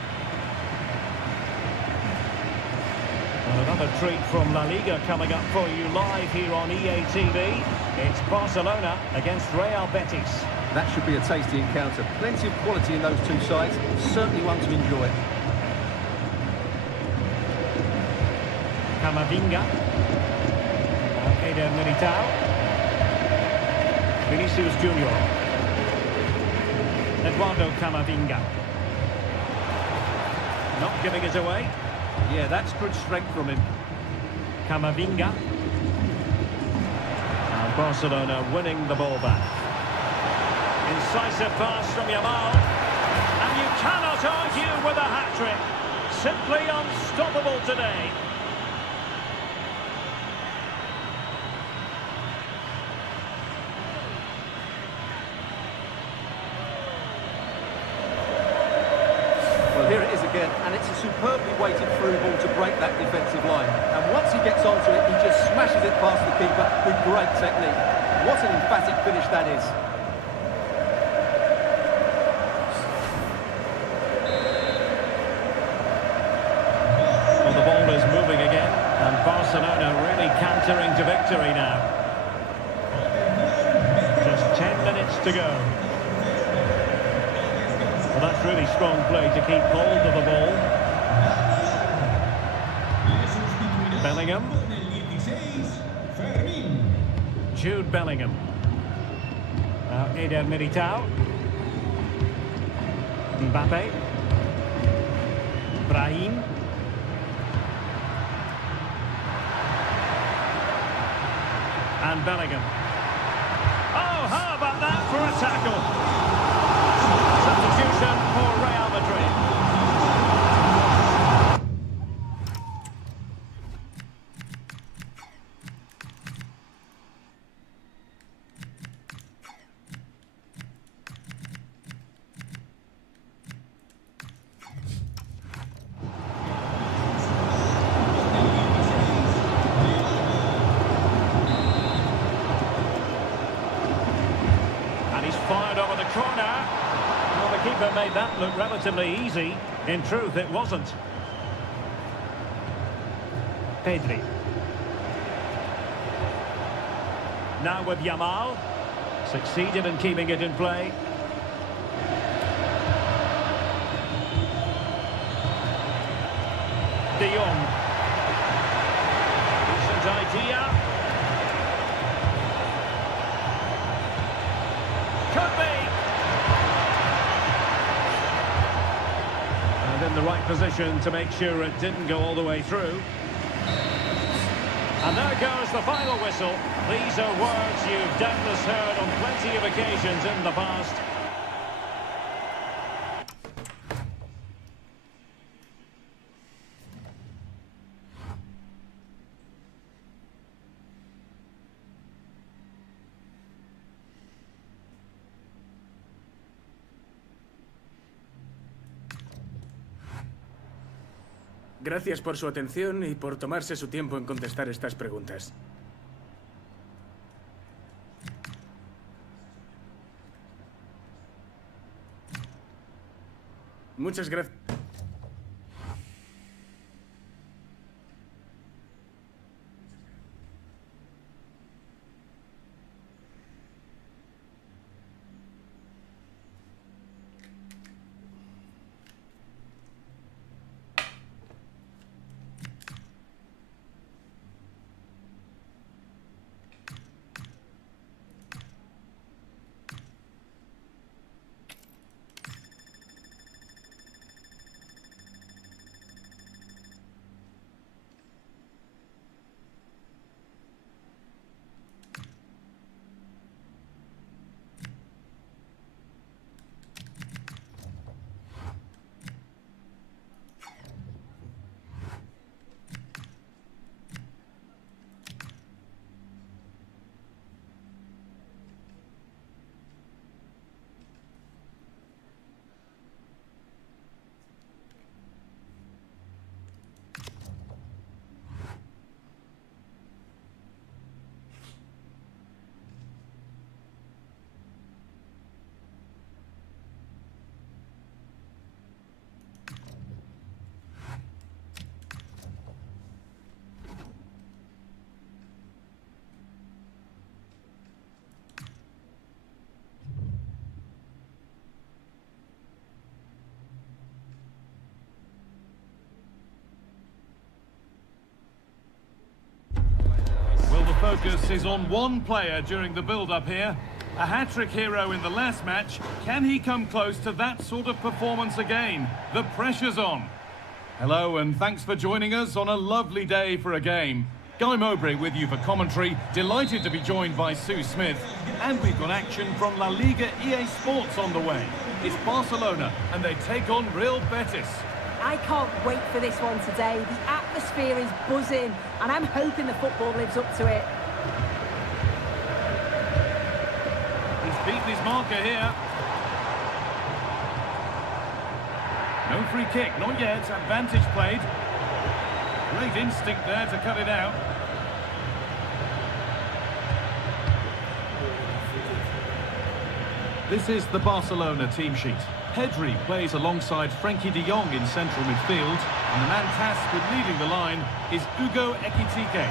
Well, Another treat from La Liga coming up for you live here on EA TV. It's Barcelona against Real Betis. That should be a tasty encounter. Plenty of quality in those two sides. Certainly one to enjoy. Camavinga. Eder Militao. Vinicius Junior. Eduardo Camavinga. Not giving it away. Yeah, that's good strength from him. Camavinga. And Barcelona winning the ball back. Incisive pass from Yamal. And you cannot argue with a hat-trick. Simply unstoppable today. Well, here it is again, and it's a superbly weighted through ball to break that defensive line. And once he gets onto it, he just smashes it past the keeper with great technique. What an emphatic finish that is. Well, the ball is moving again, and Barcelona really cantering to victory now. Just 10 minutes to go. Well, that's really strong play to keep hold of the ball. Bellingham. Jude Bellingham. Now Eder Militao. Mbappe. Brahim. And Bellingham. Oh, how about that for a tackle? Substitution for Real Madrid. And he's fired over the corner. Well, the keeper made that look relatively easy. In truth, it wasn't. Pedri. Now with Yamal. Succeeded in keeping it in play. De Jong. Decent idea. Could be. And in the right position to make sure it didn't go all the way through. And there goes the final whistle. These are words you've doubtless heard on plenty of occasions in the past. Gracias por su atención y por tomarse su tiempo en contestar estas preguntas. Muchas gracias. focus is on one player during the build-up here. A hat-trick hero in the last match. Can he come close to that sort of performance again? The pressure's on. Hello and thanks for joining us on a lovely day for a game. Guy Mowbray with you for commentary. Delighted to be joined by Sue Smith. And we've got action from La Liga EA Sports on the way. It's Barcelona and they take on Real Betis. I can't wait for this one today. The atmosphere is buzzing and I'm hoping the football lives up to it. He's beaten his marker here. No free kick, not yet. Advantage played. Great instinct there to cut it out. This is the Barcelona team sheet. Pedri plays alongside Frenkie de Jong in central midfield, and the man tasked with leading the line is Hugo Ekitike.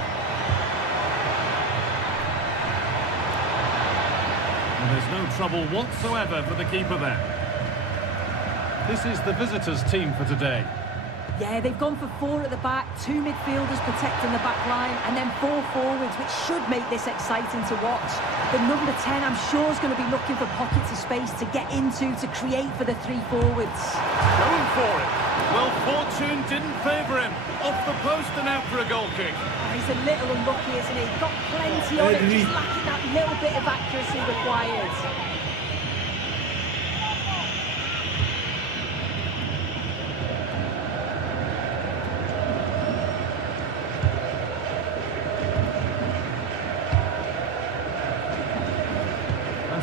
And there's no trouble whatsoever for the keeper there. This is the visitors' team for today. Yeah, they've gone for 4 at the back, 2 midfielders protecting the back line, and then 4 forwards, which should make this exciting to watch. The number 10, I'm sure, is going to be looking for pockets of space to get into, to create for the 3 forwards. Going for it. Well, fortune didn't favour him. Off the post and out for a goal kick. He's a little unlucky, isn't he? Got plenty on it, just lacking that little bit of accuracy required.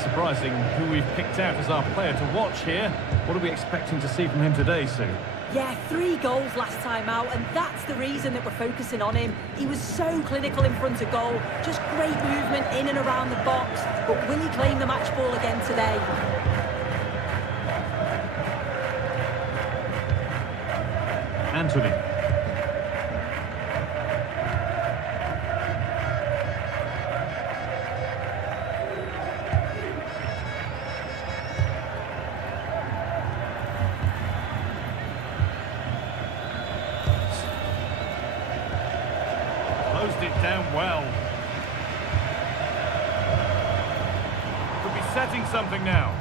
Surprising who we've picked out as our player to watch here. What are we expecting to see from him today, Sue? Yeah, 3 goals last time out, and that's the reason that we're focusing on him. He was so clinical in front of goal, just great movement in and around the box. But will he claim the match ball again today? Anthony. Closed it down well. Could be setting something now.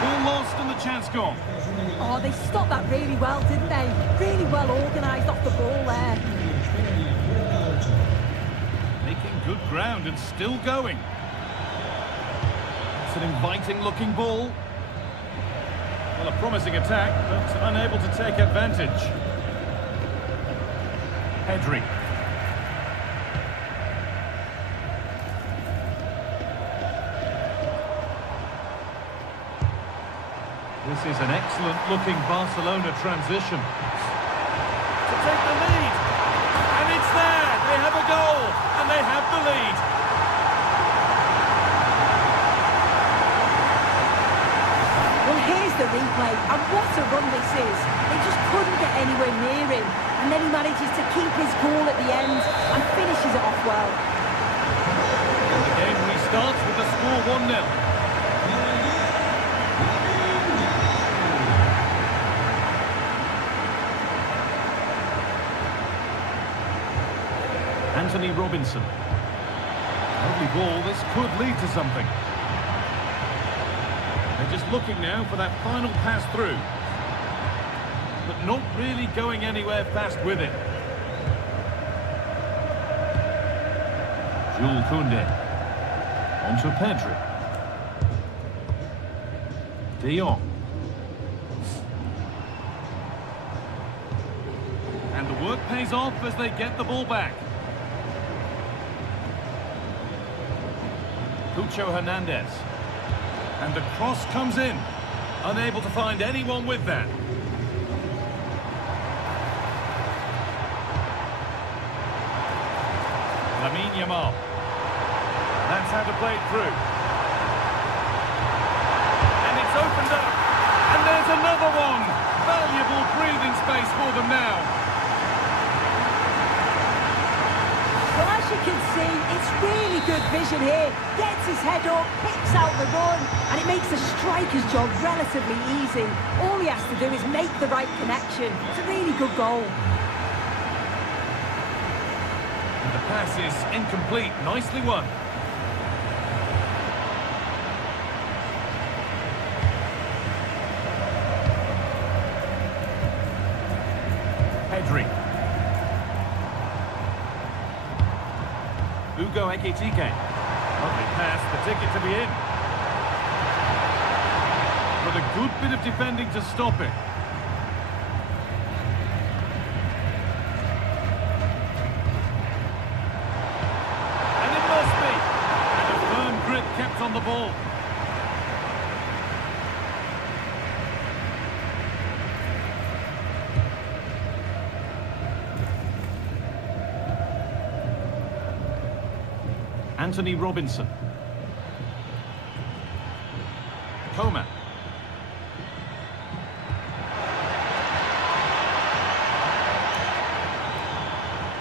Ball lost and the chance gone. Oh, they stopped that really well, didn't they? Really well organised off the ball there. Making good ground and still going. It's an inviting looking ball. Well, a promising attack, but unable to take advantage. Pedri. This is an excellent looking Barcelona transition. To take the lead. And it's there. They have a goal. And they have the lead. Here's the replay, and what a run this is. They just couldn't get anywhere near him, and then he manages to keep his cool at the end and finishes it off well. And the game restarts with the score 1-0. Anthony Robinson. Lovely ball, this could lead to something. They're just looking now for that final pass through. But not really going anywhere fast with it. Jules Koundé. On to Pedri. De Jong. And the work pays off as they get the ball back. Cucho Hernandez. And the cross comes in. Unable to find anyone with that. Lamine Yamal. That's how to play it through. And it's opened up. And there's another one. Valuable breathing space for them now. Well, as you can see, it's really good vision here. Gets his head up, picks out the run, and it makes the striker's job relatively easy. All he has to do is make the right connection. It's a really good goal. And the pass is incomplete. Nicely won. Pedri. Hugo Ekitike. Lovely pass, the ticket to be in. But a good bit of defending to stop it. And it must be. And a firm grip kept on the ball. Anthony Robinson. Coman.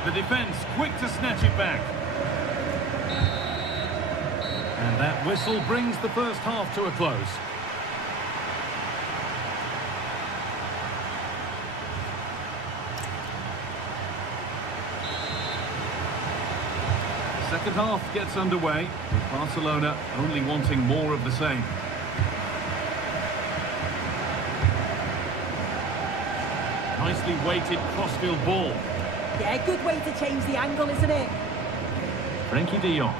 The defence quick to snatch it back. And that whistle brings the first half to a close. Second half gets underway, with Barcelona only wanting more of the same. Nicely weighted crossfield ball. Yeah, good way to change the angle, isn't it? Frenkie de Jong.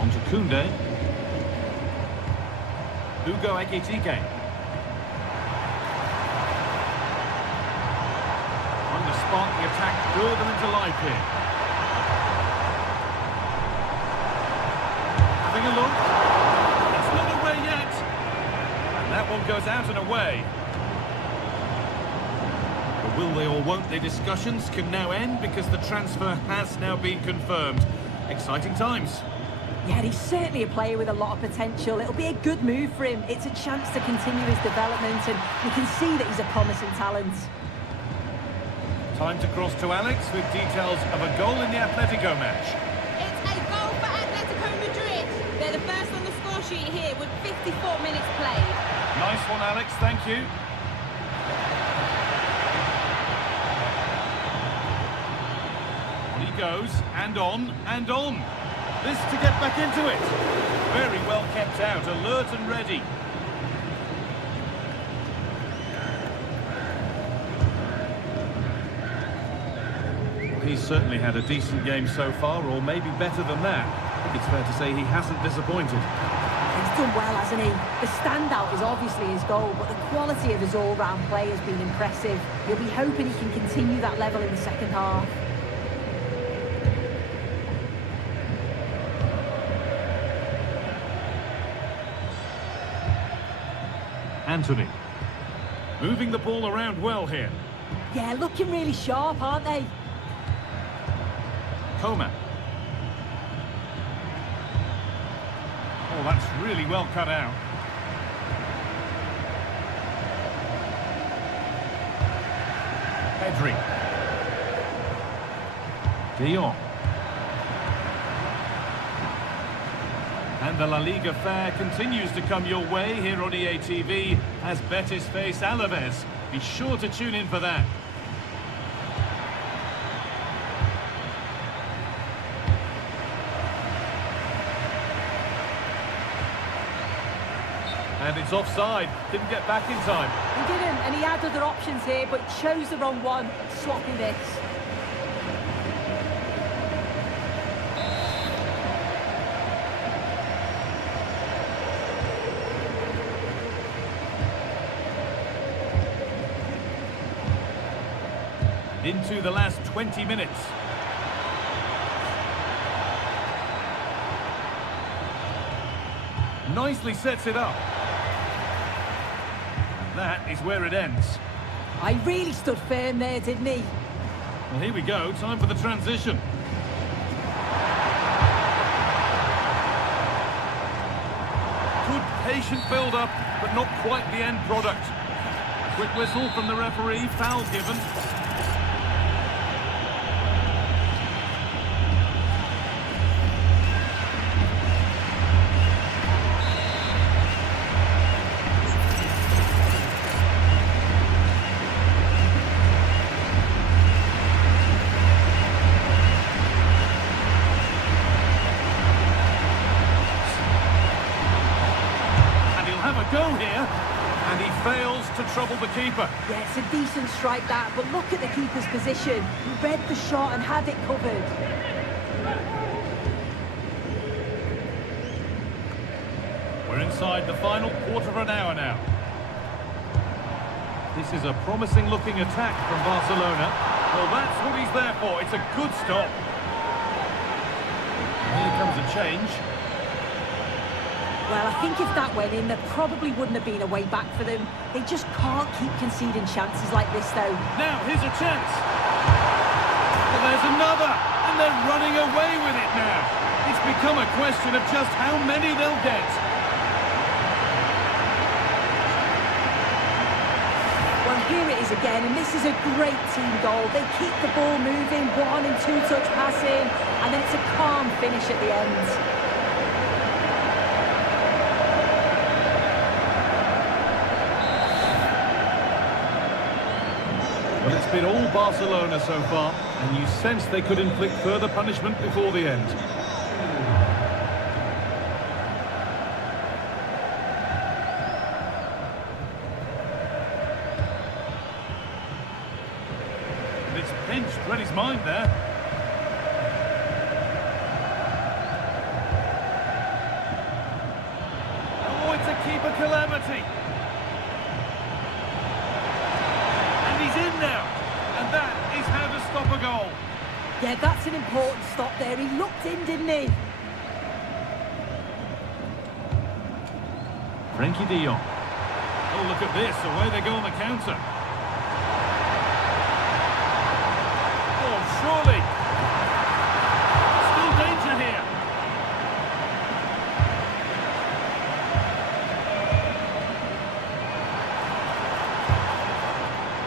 On to Koundé. Hugo Ekitike. Spot the attack, lure them into life here. Having a look. It's not away yet. And that one goes out and away. The will they or won't they discussions can now end because the transfer has now been confirmed. Exciting times. Yeah, he's certainly a player with a lot of potential. It'll be a good move for him. It's a chance to continue his development, and you can see that he's a promising talent. Time to cross to Alex with details of a goal in the Atletico match. It's a goal for Atletico Madrid. They're the first on the score sheet here with 54 minutes played. Nice one, Alex, thank you. On he goes, and on, and on. This to get back into it. Very well kept out, alert and ready. He's certainly had a decent game so far, or maybe better than that. I think it's fair to say he hasn't disappointed. He's done well, hasn't he? The standout is obviously his goal, but the quality of his all-round play has been impressive. You'll be hoping he can continue that level in the second half. Anthony. Moving the ball around well here. Yeah, looking really sharp, aren't they? Coman. Oh, that's really well cut out. Pedri. De Jong. And the La Liga fare continues to come your way here on EA TV as Betis face Alaves. Be sure to tune in for that. And it's offside. Didn't get back in time. He didn't, and he had other options here, but chose the wrong one. Sloppy this. Into the last 20 minutes. Nicely sets it up. That is where it ends. I really stood firm there, didn't he? Well, here we go. Time for the transition. Good patient build-up, but not quite the end product. Quick whistle from the referee, foul given. Go here, and he fails to trouble the keeper. Yeah, it's a decent strike that, but look at the keeper's position. He read the shot and had it covered. We're inside the final quarter of an hour now. This is a promising looking attack from Barcelona. Well, that's what he's there for. It's a good stop. Here comes a change. Well, I think if that went in, there probably wouldn't have been a way back for them. They just can't keep conceding chances like this, though. Now, here's a chance. Well, there's another, and they're running away with it now. It's become a question of just how many they'll get. Well, here it is again, and this is a great team goal. They keep the ball moving, 1- and 2-touch passing, and then it's a calm finish at the end. Well, it's been all Barcelona so far, and you sense they could inflict further punishment before the end. And it's pinched, read his mind there. Oh, it's a keeper calamity. Now, and that is how to stop a goal. Yeah, that's an important stop there. He looked in, didn't he? Frankie de Jong. Oh, look at this. Away they go on the counter. Oh, surely. Still danger here.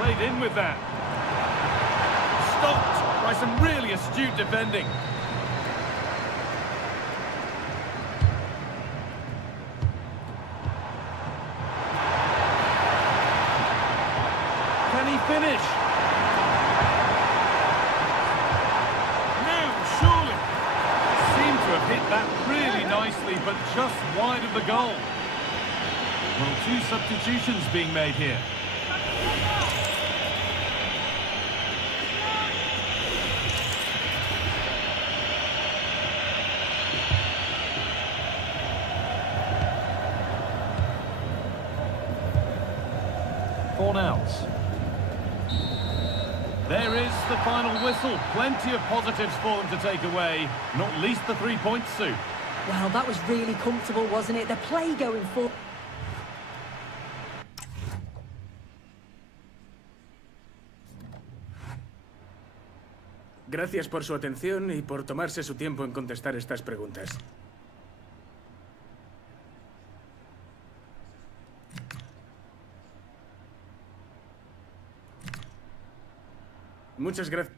Played in with that. Stopped by some really astute defending. Can he finish? Now, surely. Seemed to have hit that really nicely, but just wide of the goal. Well, 2 substitutions being made here. Outs. There is the final whistle. Plenty of positives for them to take away, not least the 3 points, Sue. Well, that was really comfortable, wasn't it? The play going forward. Gracias por su atención y por tomarse su tiempo en contestar estas preguntas. Muchas gracias.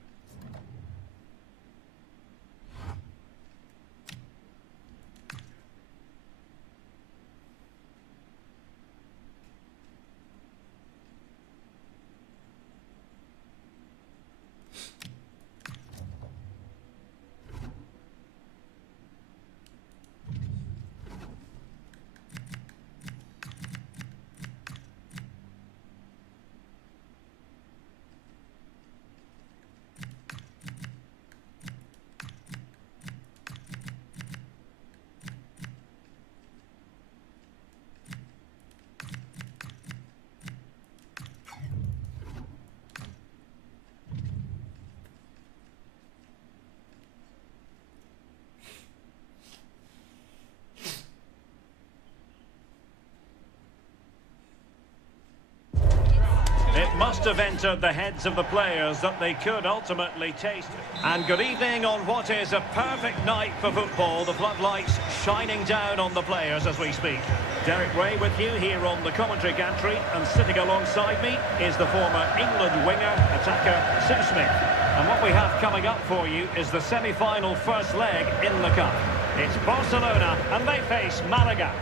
must have entered the heads of the players that they could ultimately taste. And good evening on what is a perfect night for football. The floodlights shining down on the players as we speak. Derek Ray with you here on the commentary gantry, and sitting alongside me is the former England winger, attacker Sue Smith. And what we have coming up for you is the semi-final first leg in the Cup. It's Barcelona and they face Malaga.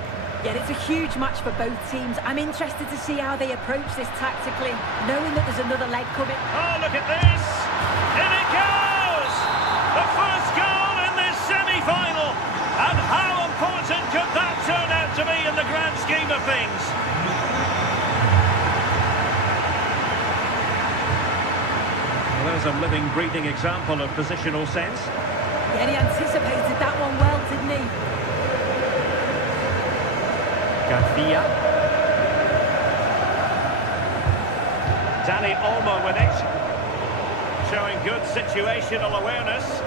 Yeah, it's a huge match for both teams. I'm interested to see how they approach this tactically, knowing that there's another leg coming. Oh, look at this! In it goes! The first goal in this semi-final! And how important could that turn out to be in the grand scheme of things? Well, there's a living, breathing example of positional sense. Yeah, he anticipated that one well, didn't he? Garcia. Dani Olmo with it. Showing good situational awareness.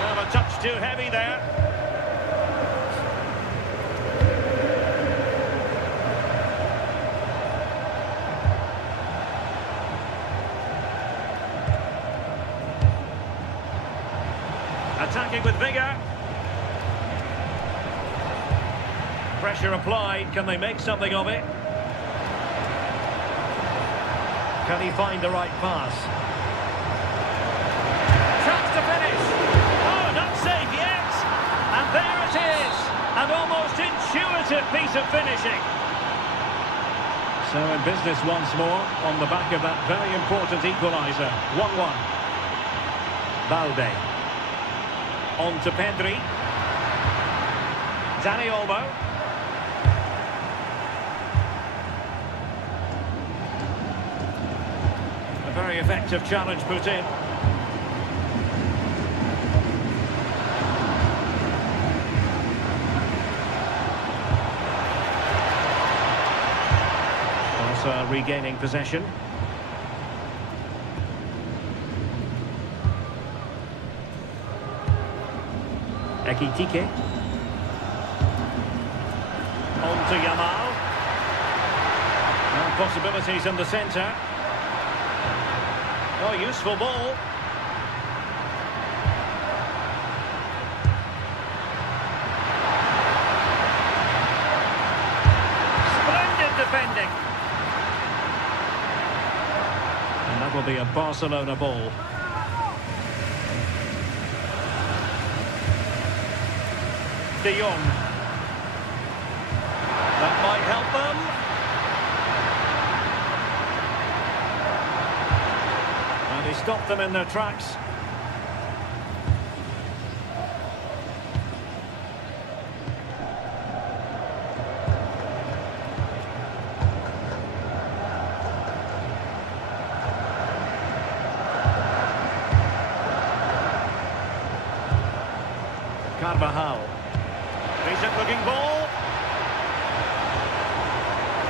Well, a touch too heavy there. Attacking with vigour. Pressure applied. Can they make something of it? Can he find the right pass? Chance to finish. Oh, not safe yet. And there it is. An almost intuitive piece of finishing. So in business once more on the back of that very important equaliser. 1-1. Balde. On to Pedri. Dani Olmo. A very effective challenge put in. Also regaining possession. Ekitike. On to Yamal. Now possibilities in the centre. Oh, useful ball. Splendid defending. And that will be a Barcelona ball. De Jong. That might help them. And he stopped them in their tracks. Carvajal. Decent looking ball.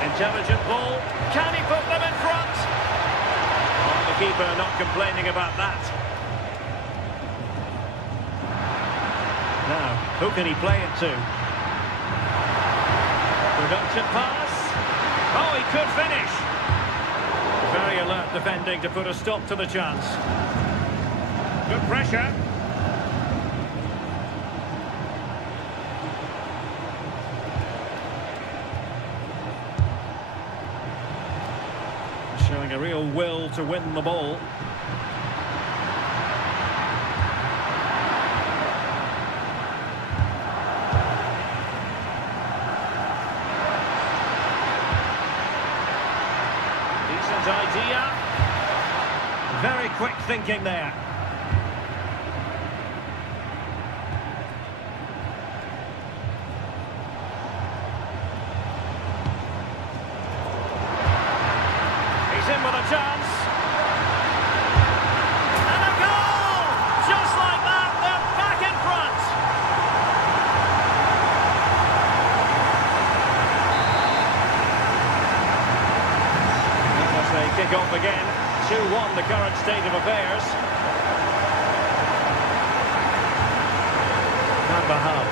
Intelligent ball. Can he put them in front? Oh, the keeper not complaining about that. Now, who can he play it to? Productive pass. Oh, he could finish. Very alert defending to put a stop to the chance. Good pressure. Showing a real will to win the ball. Decent idea. Very quick thinking there. In with a chance. And a goal! Just like that, they're back in front. And as they kick off again, 2-1 the current state of affairs. Carvajal.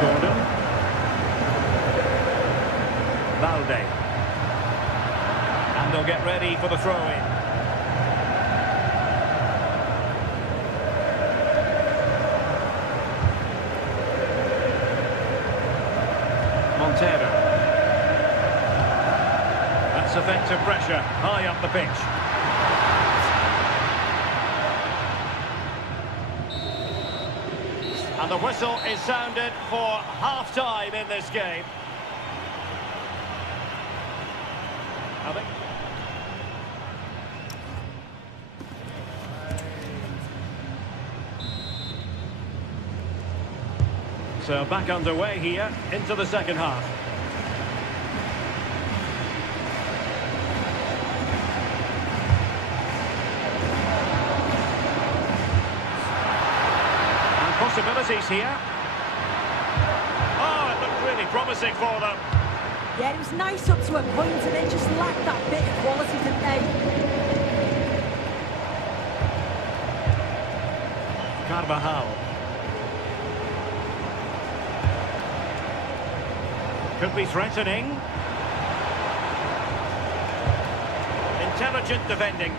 Gordon. Valde. And they'll get ready for the throw-in. Montero. That's effective pressure, high up the pitch. And the whistle is sounded for half-time in this game. I think. So back underway here into the second half. And possibilities here. Oh, it looked really promising for them. Yeah, it was nice up to a point and then just lacked that bit of quality, didn't they? Carvajal. Could be threatening. Intelligent defending.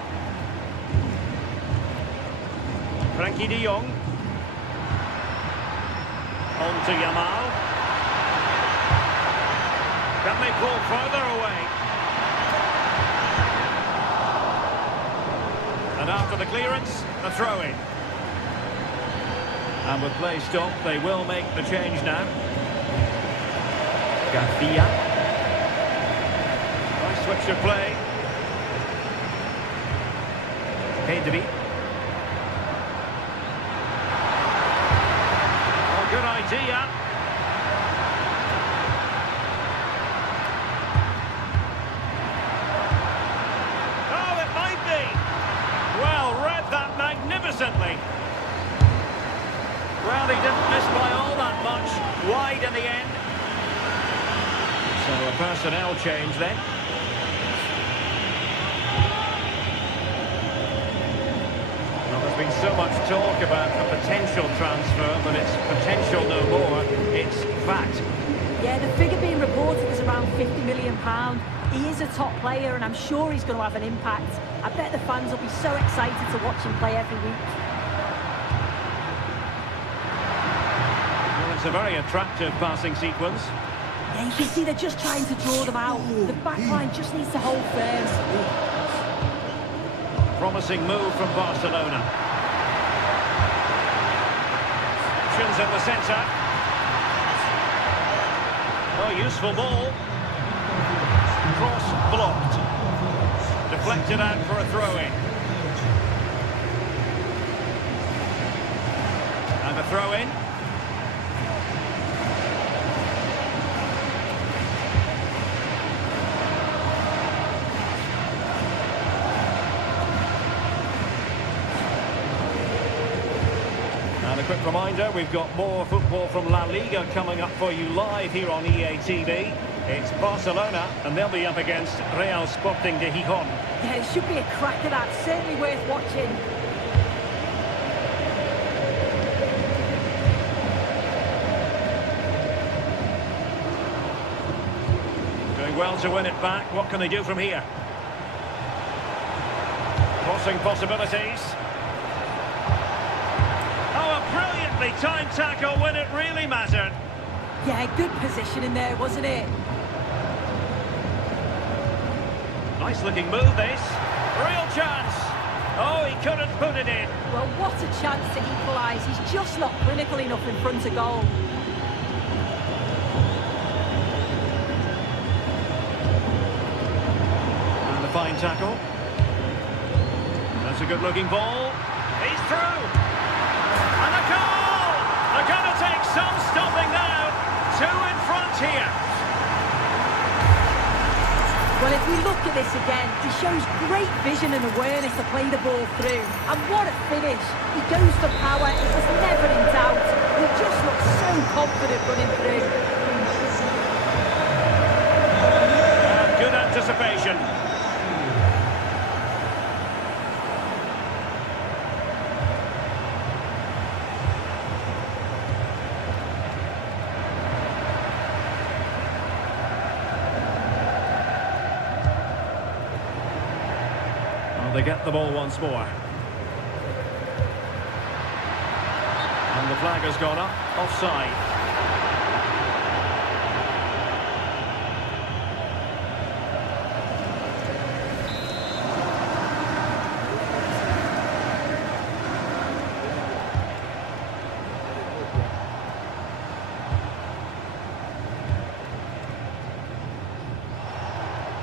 Frankie de Jong. On to Yamal. Can they pull further away? And after the clearance, the throw-in. And with play stopped, they will make the change now. Garcia. Nice switch of play. Pedri. Oh, good idea. Oh, it might be. Well, read that magnificently. Well, he didn't miss by all that much. Wide in the end. So a personnel change then. Well, there's been so much talk about a potential transfer, but it's potential no more. It's fact. Yeah, the figure being reported is around £50 million. He is a top player, and I'm sure he's going to have an impact. I bet the fans will be so excited to watch him play every week. Well, it's a very attractive passing sequence. Yeah, you can see they're just trying to draw them out. The back line just needs to hold firm. Promising move from Barcelona. Options in the centre. Oh, useful ball. Cross blocked. Deflected out for a throw-in. And a throw-in. And a quick reminder, we've got more football from La Liga coming up for you live here on EA TV. It's Barcelona, and they'll be up against Real Sporting de Gijón. Yeah, it should be a cracker, that. Certainly worth watching. Doing well to win it back. What can they do from here? Crossing possibilities. Brilliantly timed tackle when it really mattered. Yeah, good position in there, wasn't it? Nice looking move, this. Real chance. Oh, he couldn't put it in. Well, what a chance to equalise. He's just not clinical enough in front of goal. And the fine tackle. That's a good looking ball. He's through. And a goal! They're going to take some stopping now. 2 in front here. Well, if we look at this again, he shows great vision and awareness to play the ball through. And what a finish. He goes for power. It was never in doubt. He just looks so confident running through. Good anticipation. Well, they get the ball once more. And the flag has gone up, offside.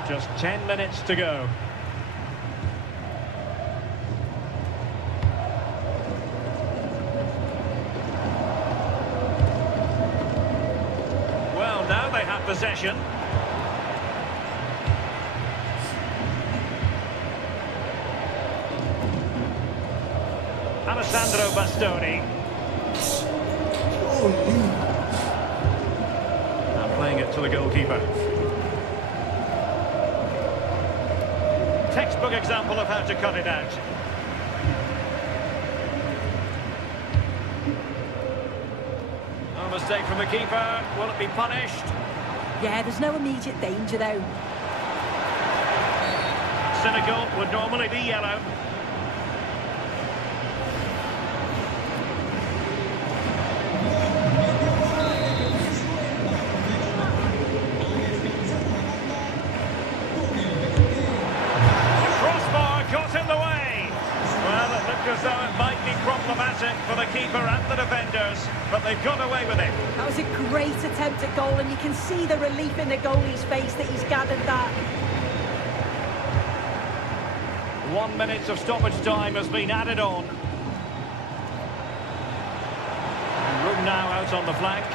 Just 10 minutes to go. Well, now they have possession. Alessandro Bastoni. And playing it to the goalkeeper. Textbook example of how to cut it out. No mistake from the keeper. Will it be punished? Yeah, there's no immediate danger though. Cynical would normally be yellow. As though it might be problematic for the keeper and the defenders, but they've got away with it. That was a great attempt at goal, and you can see the relief in the goalie's face that he's gathered that. 1 minute of stoppage time has been added on. And room now out on the flank.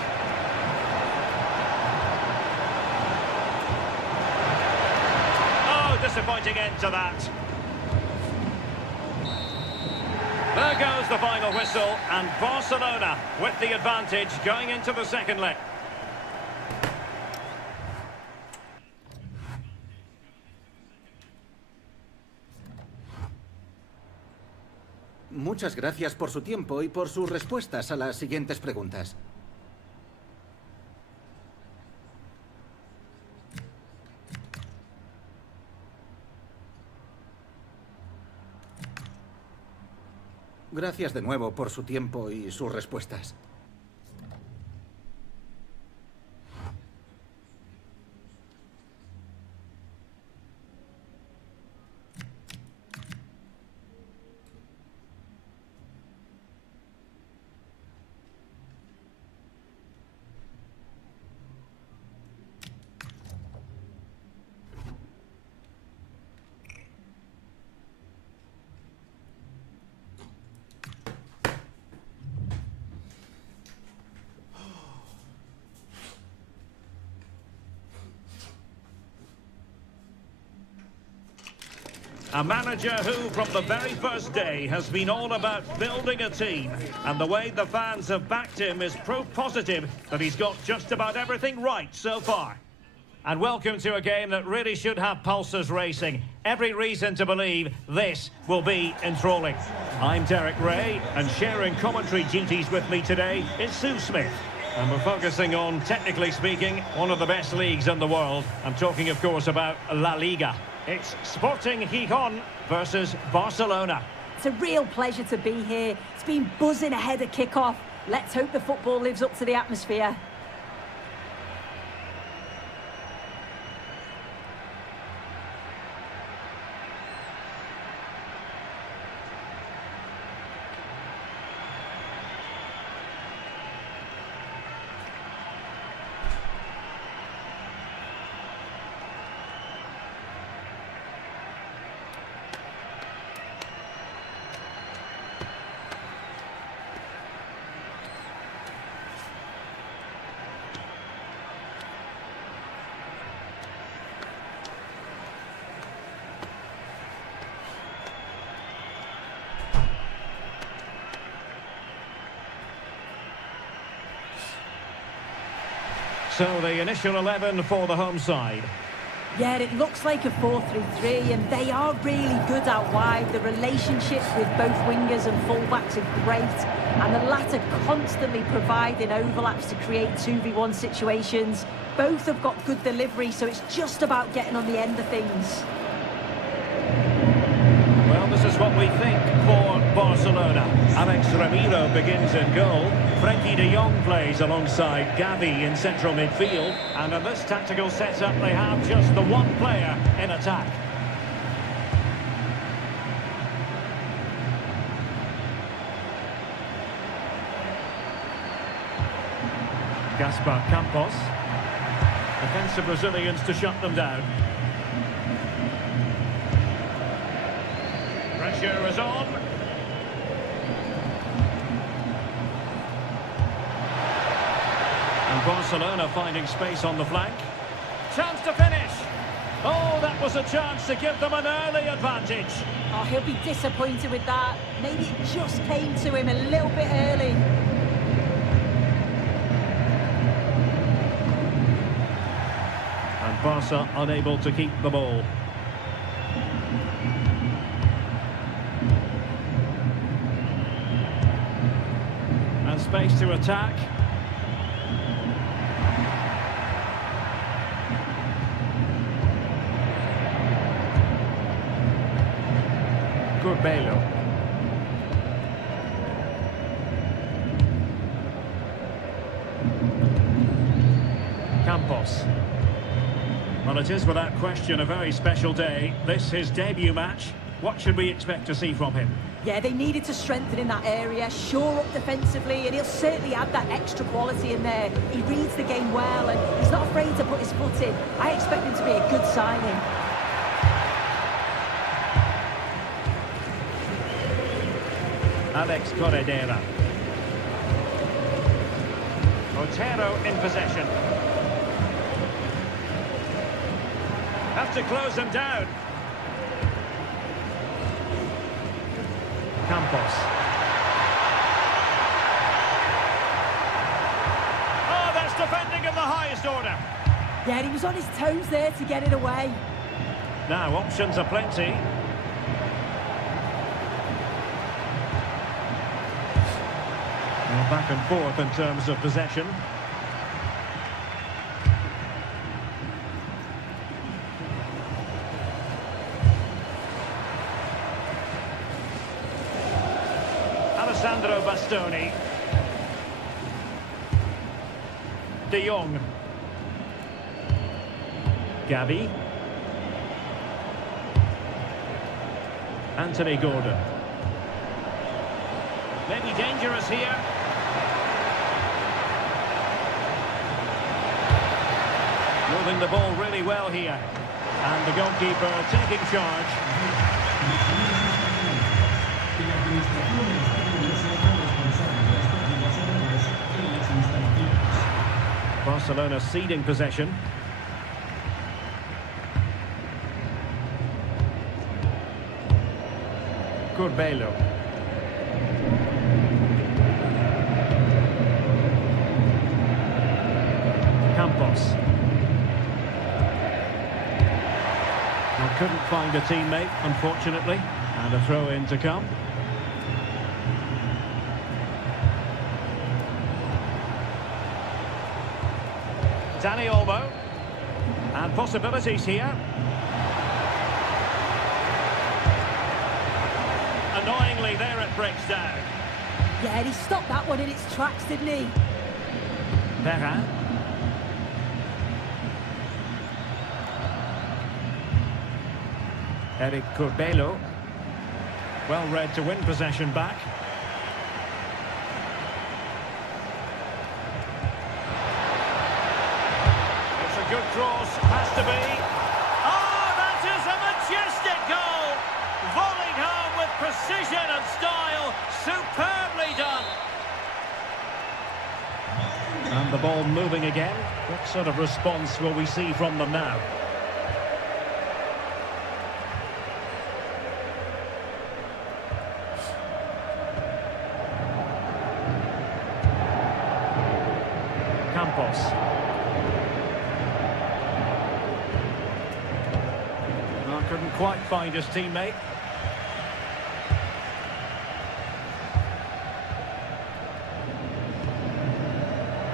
Oh, disappointing end to that. There goes the final whistle, and Barcelona with the advantage going into the second leg. Muchas gracias por su tiempo y por sus respuestas a las siguientes preguntas. Gracias de nuevo por su tiempo y sus respuestas. A manager who, from the very first day, has been all about building a team. And the way the fans have backed him is proof positive that he's got just about everything right so far. And welcome to a game that really should have pulses racing. Every reason to believe this will be enthralling. I'm Derek Ray, and sharing commentary duties with me today is Sue Smith. And we're focusing on, technically speaking, one of the best leagues in the world. I'm talking, of course, about La Liga. It's Sporting Gijón versus Barcelona. It's a real pleasure to be here. It's been buzzing ahead of kick-off. Let's hope the football lives up to the atmosphere. So the initial 11 for the home side. Yeah, it looks like a 4-3-3, and they are really good out wide. The relationships with both wingers and fullbacks are great, and the latter constantly providing overlaps to create 2v1 situations. Both have got good delivery, so it's just about getting on the end of things. Well, this is what we think for Barcelona. Alex Ramiro begins in goal. Frenkie de Jong plays alongside Gavi in central midfield. And in this tactical setup, they have just the one player in attack. Gaspar Campos. Defensive Brazilians to shut them down. Pressure is on. And Barcelona finding space on the flank. Chance to finish. Oh, that was a chance to give them an early advantage. Oh, he'll be disappointed with that. Maybe it just came to him a little bit early. And Barca unable to keep the ball. And space to attack. Corbello. Campos. Well, it is without question a very special day. This his debut match. What should we expect to see from him? Yeah, they needed to strengthen in that area, shore up defensively, and he'll certainly add that extra quality in there. He reads the game well, and he's not afraid to put his foot in. I expect him to be a good signing. Alex Corredera. Otero in possession. Has to close them down. Campos. Oh, that's defending of the highest order. Yeah, he was on his toes there to get it away. Now, options are plenty. Well, back and forth in terms of possession. Alessandro Bastoni. De Jong. Gavi. Anthony Gordon. Maybe dangerous here. Moving the ball really well here. And the goalkeeper taking charge. Barcelona ceding possession. Corbello. Campos. Well, couldn't find a teammate, unfortunately, and a throw-in to come. Dani Olmo. And possibilities here. Annoyingly, there it breaks down. Yeah, he stopped that one in its tracks, didn't he? Perrin. Eric Corbello. Well read to win possession back. It's a good cross, has to be. Oh, that is a majestic goal! Volleyed home with precision and style. Superbly done. And the ball moving again. What sort of response will we see from them now? Campos. quite find his teammate.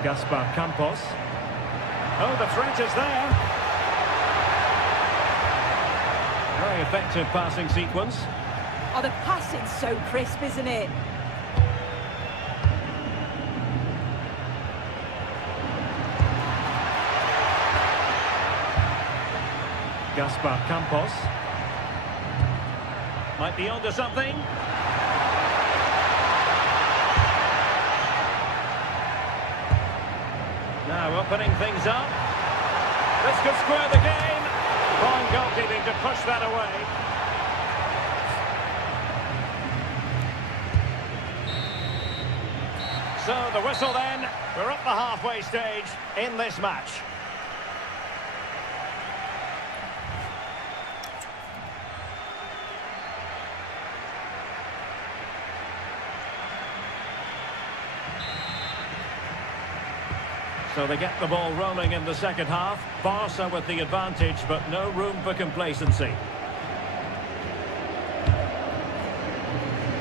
Gaspar Campos. Oh, the threat is there. Very effective passing sequence. Oh, the passing's so crisp, isn't it? Gaspar Campos. Might be onto something. Now opening things up. This could square the game. Fine goalkeeping to push that away. So the whistle then. We're at the halfway stage in this match. So they get the ball rolling in the second half. Barca with the advantage, but no room for complacency.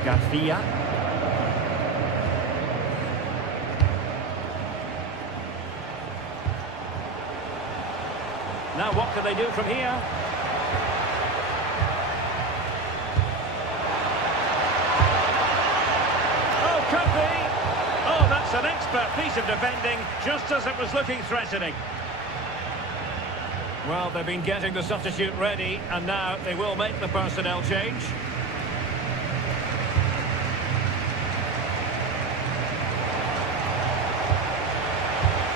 Garcia. Now what can they do from here? Oh, could be! Oh, that's an expert piece of defending, just as it was looking threatening. Well, they've been getting the substitute ready, and now they will make the personnel change.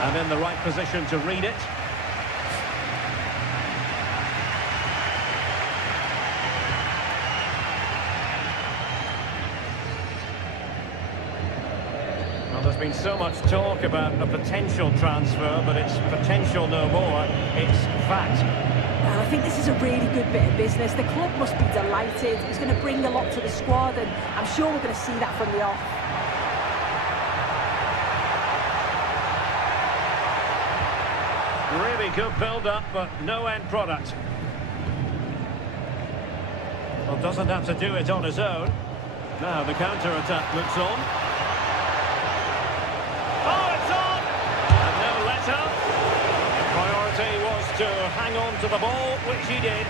And in the right position to read it. There's been so much talk about a potential transfer, but it's potential no more. It's fact. Well, I think this is a really good bit of business. The club must be delighted. It's going to bring a lot to the squad, and I'm sure we're going to see that from the off. Really good build-up, but no end product. Well, doesn't have to do it on his own. Now the counter-attack looks on. To hang on to the ball, which he did.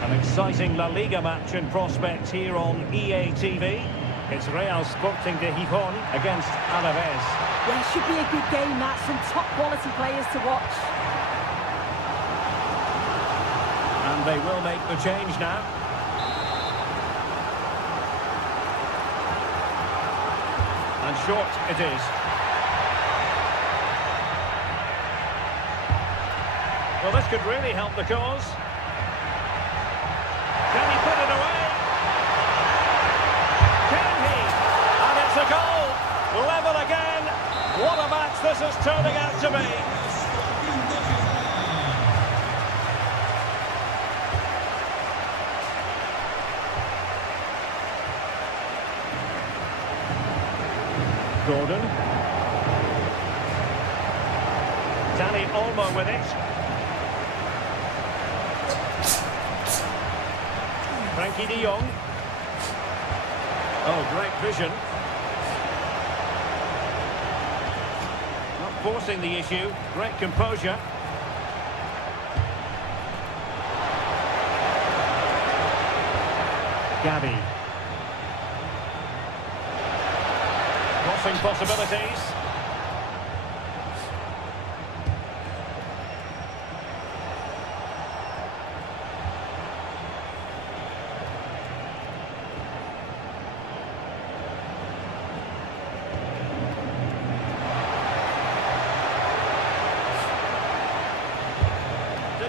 An exciting La Liga match in prospect here on EA TV. It's Real Sporting de Gijón against Alaves. Yeah, should be a good game, that. Some top quality players to watch. And they will make the change now. And short it is. Well, this could really help the cause. Can he put it away? Can he? And it's a goal! Level again! What a match this is turning out to be! Gordon. Dani Olmo with it. Frankie de Jong. Oh, great vision. Not forcing the issue. Great composure. Gabi. Crossing possibilities.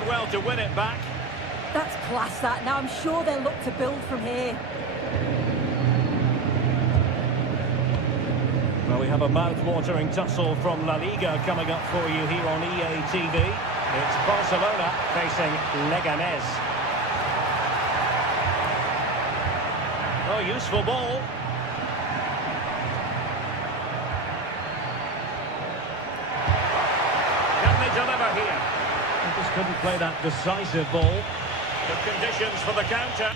Well to win it back. That's class, that. Now I'm sure they'll look to build from here. Well, we have a mouth-watering tussle from La Liga coming up for you here on EA TV. It's Barcelona facing Leganés. Oh, useful ball. Can they deliver here? This couldn't play that decisive ball. Good conditions for the counter.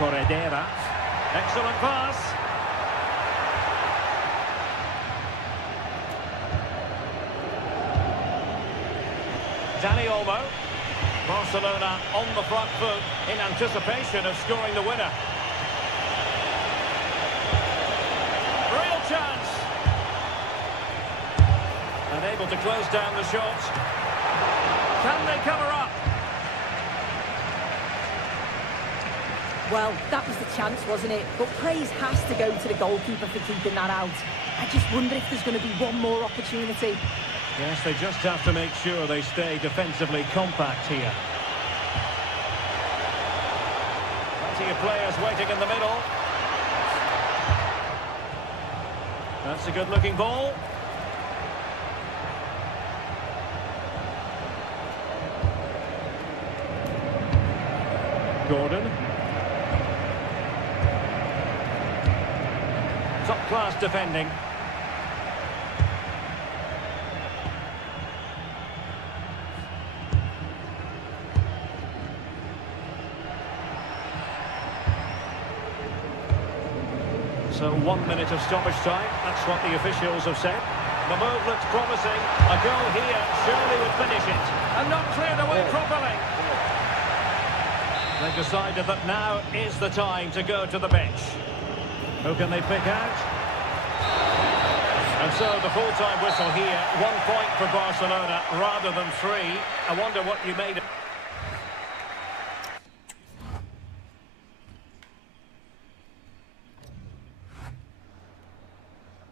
Corredera. Excellent pass. Dani Olmo. Barcelona on the front foot in anticipation of scoring the winner. Real chance. Unable to close down the shot. Can they cover up? Well, that was the chance, wasn't it? But praise has to go to the goalkeeper for keeping that out. I just wonder if there's going to be one more opportunity. Yes, they just have to make sure they stay defensively compact here. Plenty of players waiting in the middle. That's a good-looking ball. Gordon. Top-class defending. So 1 minute of stoppage time, that's what the officials have said. The move looks promising. A goal here surely would finish it. And not cleared away properly. They've decided that now is the time to go to the bench. Who can they pick out? And so the full-time whistle here. 1 point for Barcelona rather than 3. I wonder what you made of.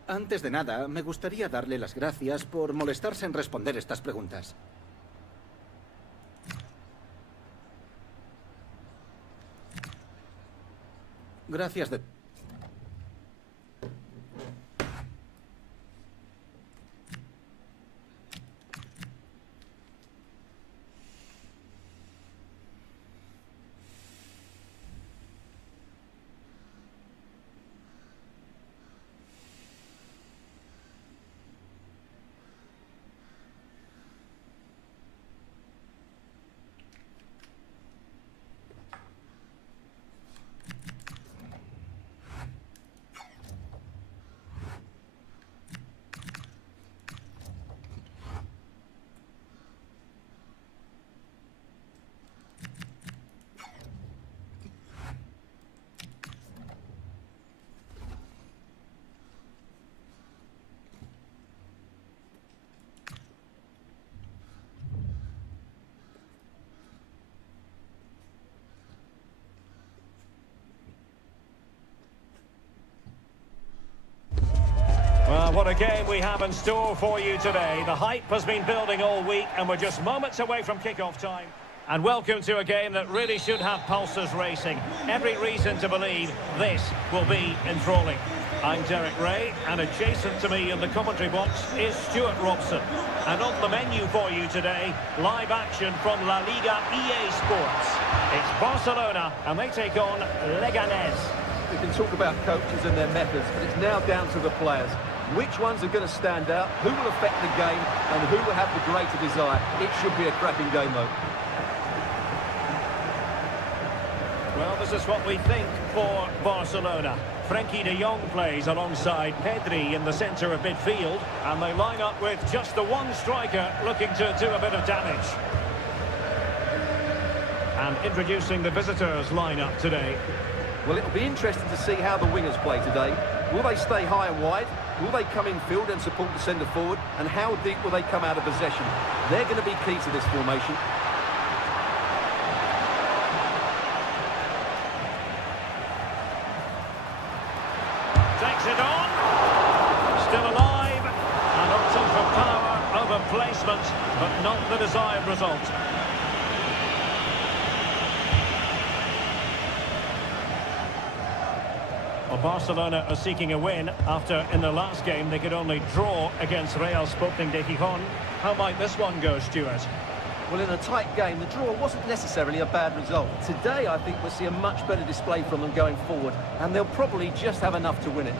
Antes de nada, me gustaría darle las gracias por molestarse en responder estas preguntas. Gracias de... Well, what a game we have in store for you today. The hype has been building all week and we're just moments away from kick-off time. And welcome to a game that really should have pulses racing. Every reason to believe this will be enthralling. I'm Derek Ray, and adjacent to me in the commentary box is Stuart Robson. And on the menu for you today, live action from La Liga EA Sports. It's Barcelona, and they take on Leganés. We can talk about coaches and their methods, but it's now down to the players. Which ones are going to stand out, who will affect the game, and who will have the greater desire. It should be a cracking game, though. Well, this is what we think for Barcelona. Frenkie de Jong plays alongside Pedri in the centre of midfield, and they line up with just the one striker looking to do a bit of damage. And introducing the visitors lineup today. Well, it'll be interesting to see how the wingers play today. Will they stay high and wide? Will they come in field and support the centre forward? And how deep will they come out of possession? They're going to be key to this formation. Takes it on. advancement, but not the desired result. Well, Barcelona are seeking a win after, in the last game, they could only draw against Real Sporting de Gijón. How might this one go, Stuart? Well, in a tight game, the draw wasn't necessarily a bad result. Today, I think we'll see a much better display from them going forward, and they'll probably just have enough to win it.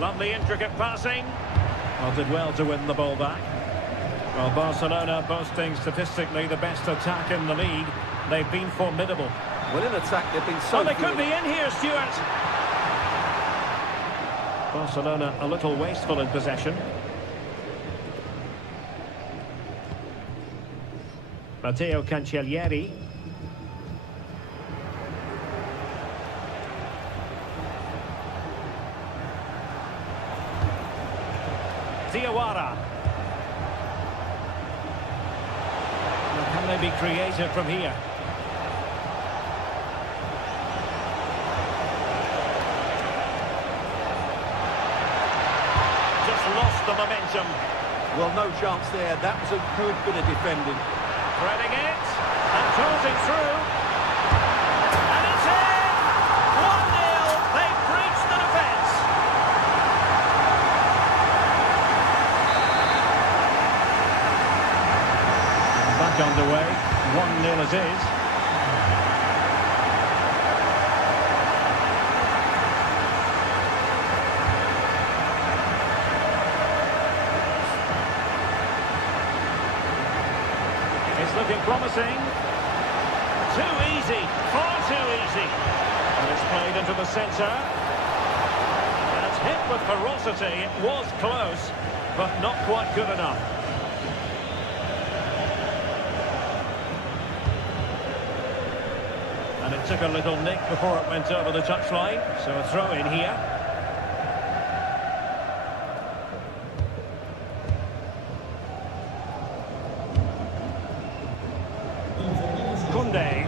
Lovely, intricate passing. Well, did well to win the ball back. Well, Barcelona boasting statistically the best attack in the league. They've been formidable. Well, in attack, they've been so they good. could be in here, Stuart. Barcelona a little wasteful in possession. Matteo Cancellieri. Diawara. Can they be creative from here? Just lost the momentum. Well, no chance there. That was a good bit of defending. Threading it and closing through. And it's in! 1-0. They've breached the defence. Back underway. 1-0 as is. It's looking promising. Too easy, far too easy. And it's played into the centre. And it's hit with ferocity. It was close, but not quite good enough. And it took a little nick before it went over the touchline. So a throw in here. Koundé.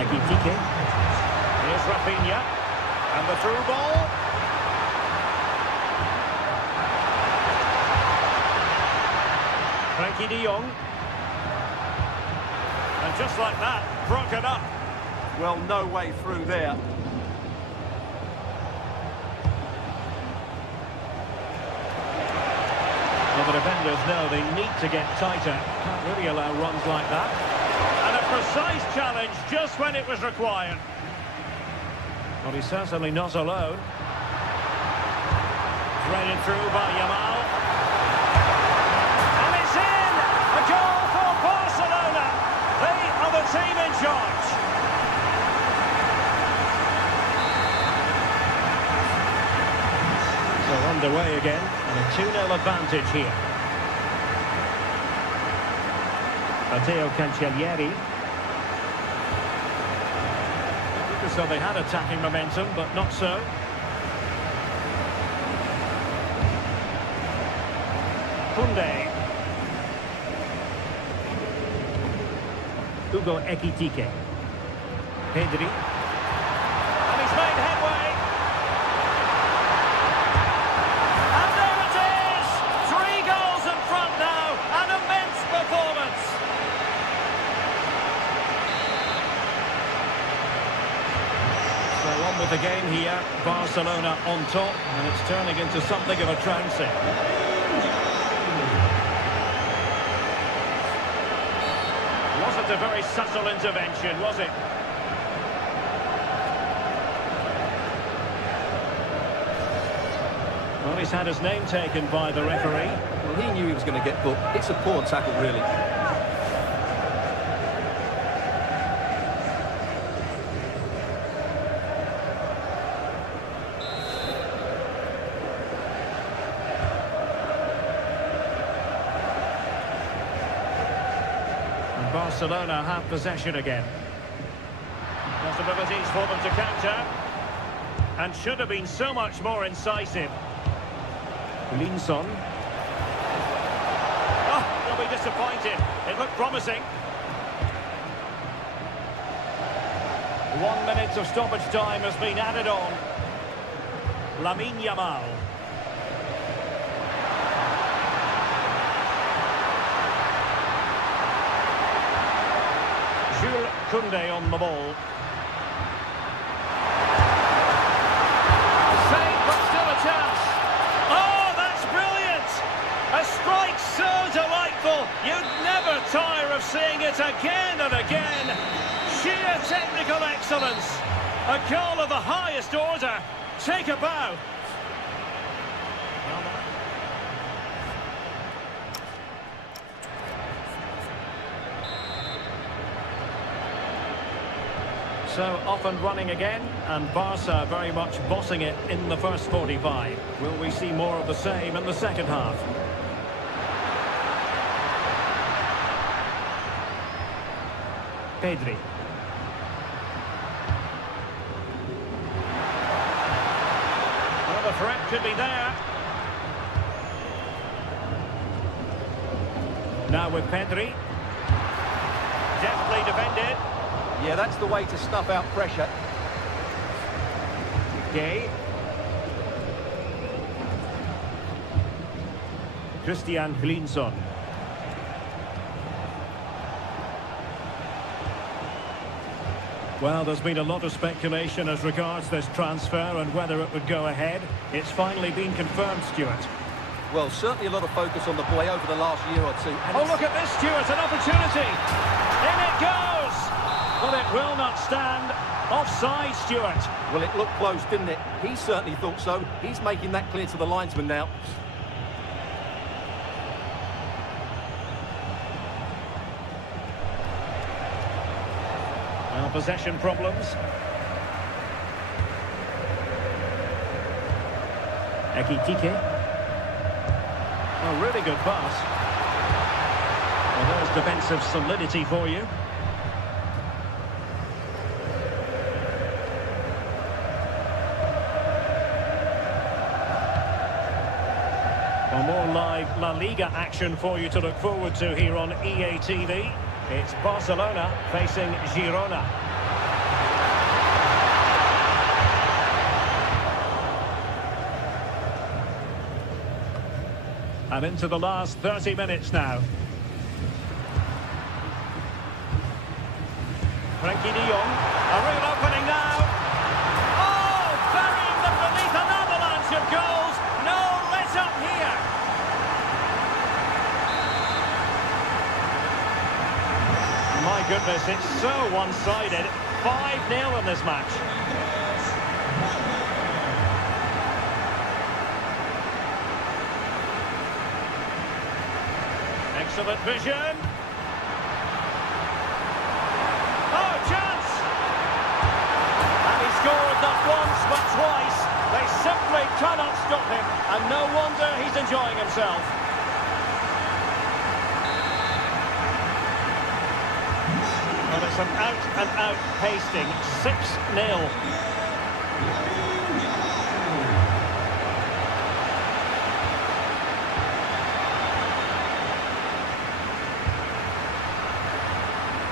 Ekitike. Here's Rafinha. And the through ball. Frankie de Jong. And just like that, broken up. Well, no way through there. Well, the defenders know they need to get tighter. Can't really allow runs like that. And a precise challenge just when it was required. Well, he's certainly not alone. Threaded through by Yamal. And it's in! A goal for Barcelona! They are the team in charge. So underway again, and a 2-0 advantage here. Matteo Cancellieri. So they had attacking momentum, but not so. Koundé. Hugo Ekitike. Pedri. And he's made headway. And there it is! 3 goals in front now. An immense performance. So on with the game here. Barcelona on top, and it's turning into something of a trouncing. Wasn't a very subtle intervention, was it? Well, he's had his name taken by the referee. Well, he knew he was going to get booked. It's a poor tackle, really. Barcelona have possession again. Possibilities for them to counter. And should have been so much more incisive. Linson. Oh, they'll be disappointed. It looked promising. 1 minute of stoppage time has been added on. Lamine Yamal. Jules Koundé on the ball. Save, but still a chance. Oh, that's brilliant! A strike so delightful, you'd never tire of seeing it again and again. Sheer technical excellence. A goal of the highest order. Take a bow. So off and running again, and Barca very much bossing it in the first 45. Will we see more of the same in the second half? Pedri. Well, the threat could be there. Now with Pedri. Deftly defended. Yeah, that's the way to snuff out pressure. Gay. Christian Glinson. Well, there's been a lot of speculation as regards this transfer and whether it would go ahead. It's finally been confirmed, Stuart. Well, certainly a lot of focus on the boy over the last year or two. And look at this, Stuart, an opportunity. In it goes. But it will not stand. Offside, Stuart. Well, it looked close, didn't it? He certainly thought so. He's making that clear to the linesman now. Well, possession problems. Ekitike. Oh, really good pass. Well, there's defensive solidity for you. Well, more live La Liga action for you to look forward to here on EA TV. It's Barcelona facing Girona. And into the last 30 minutes now. Frankie de Jong, a real opening now. Oh, burying them beneath an avalanche of goals. No let up here. My goodness, it's so one-sided. 5-0 in this match. Excellent vision. Oh, chance! And he scored not once but twice. They simply cannot stop him, and no wonder he's enjoying himself. Well, it's an out-and-out pasting. 6-0.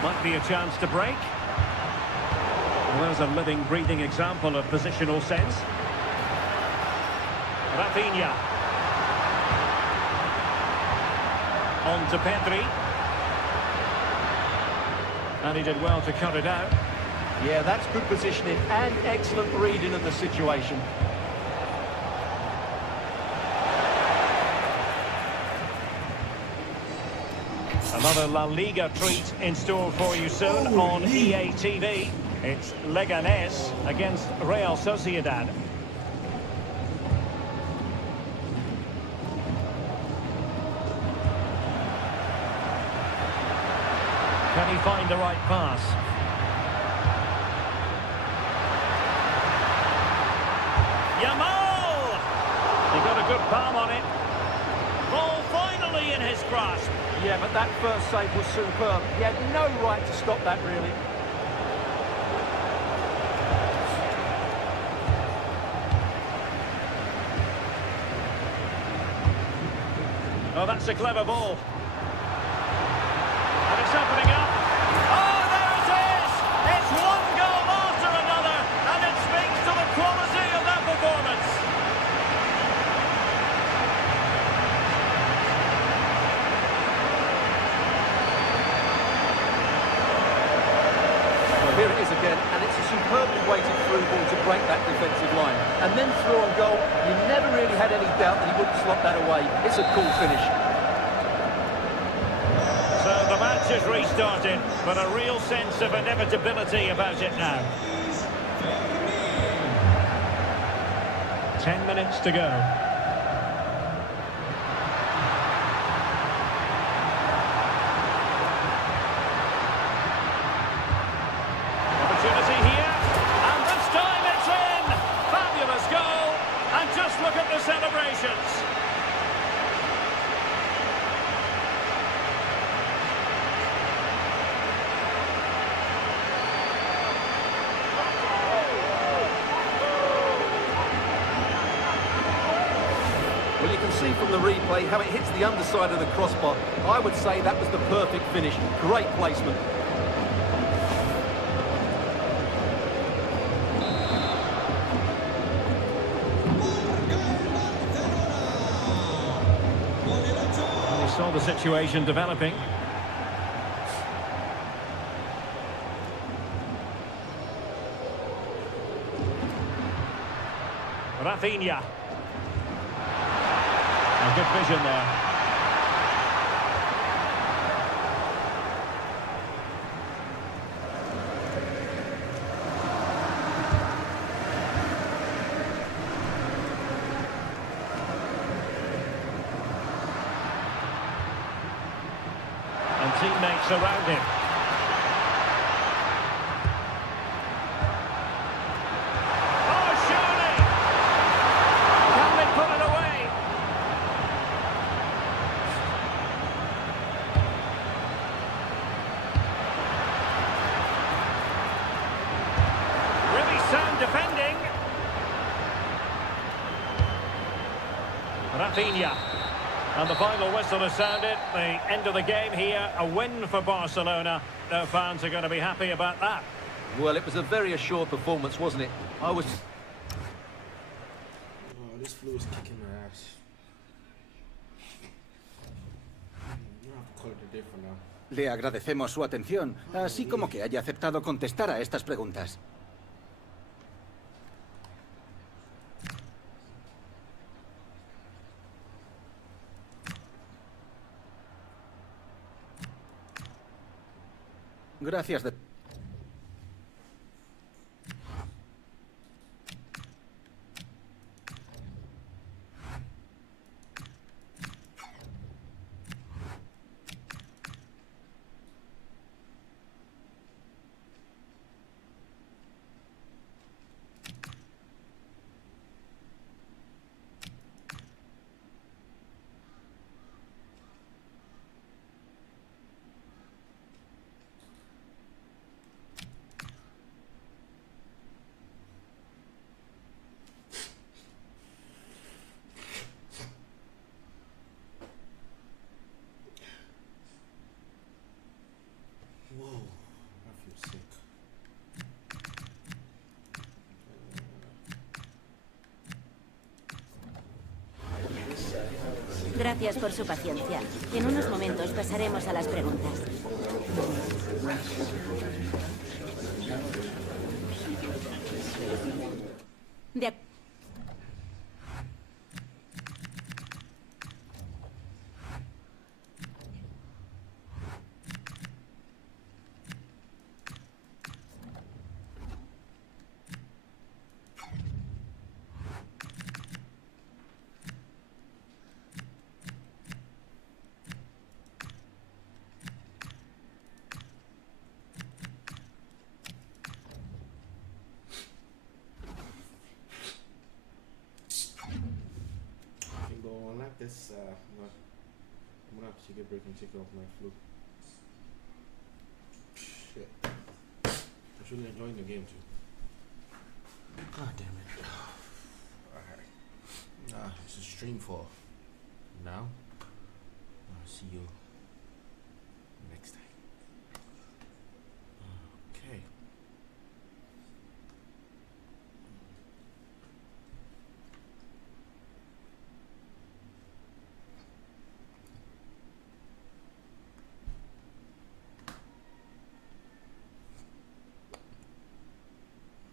Might be a chance to break. Well, there's a living, breathing example of positional sense. Rafinha. On to Pedri. And he did well to cut it out. Yeah, that's good positioning and excellent reading of the situation. Another La Liga treat in store for you soon on EA TV. It's Leganés against Real Sociedad. Can he find the right pass? Yamal! He got a good palm on it. Ball finally in his grasp. Yeah, but that first save was superb. He had no right to stop that, really. Oh, that's a clever ball. And it's opening up. Oh, there it is! It's one goal after through ball to break that defensive line. And then through on goal, you never really had any doubt that he wouldn't slot that away. It's a cool finish. So the match has restarted, but a real sense of inevitability about it now. 10 minutes to go. Opportunity here, and this time it's in! Fabulous goal, and just look at the celebrations. Well, you can see from the replay how it hits the underside of the crossbar. I would say that was the perfect finish. Great placement. We saw the situation developing. Rafinha. A good vision there. And teammates around him. Oh, surely! Can they put it away? Really sound defending. Rafinha. And the final whistle has sounded. The end of the game here. A win for Barcelona. Their fans are going to be happy about that. Well, it was a very assured performance, wasn't it? Oh, this flu is kicking my ass. I have to call it a day for now. Le agradecemos su atención, así como que haya aceptado contestar a estas preguntas. Gracias de... Whoa, I feel sick. Gracias por su paciencia. En unos momentos pasaremos a las preguntas. De ac- Like this, I'm gonna have to take a break and take off my flu. Shit. I'm really enjoying the game too. God damn it. Alright. This is stream for now. I'll see you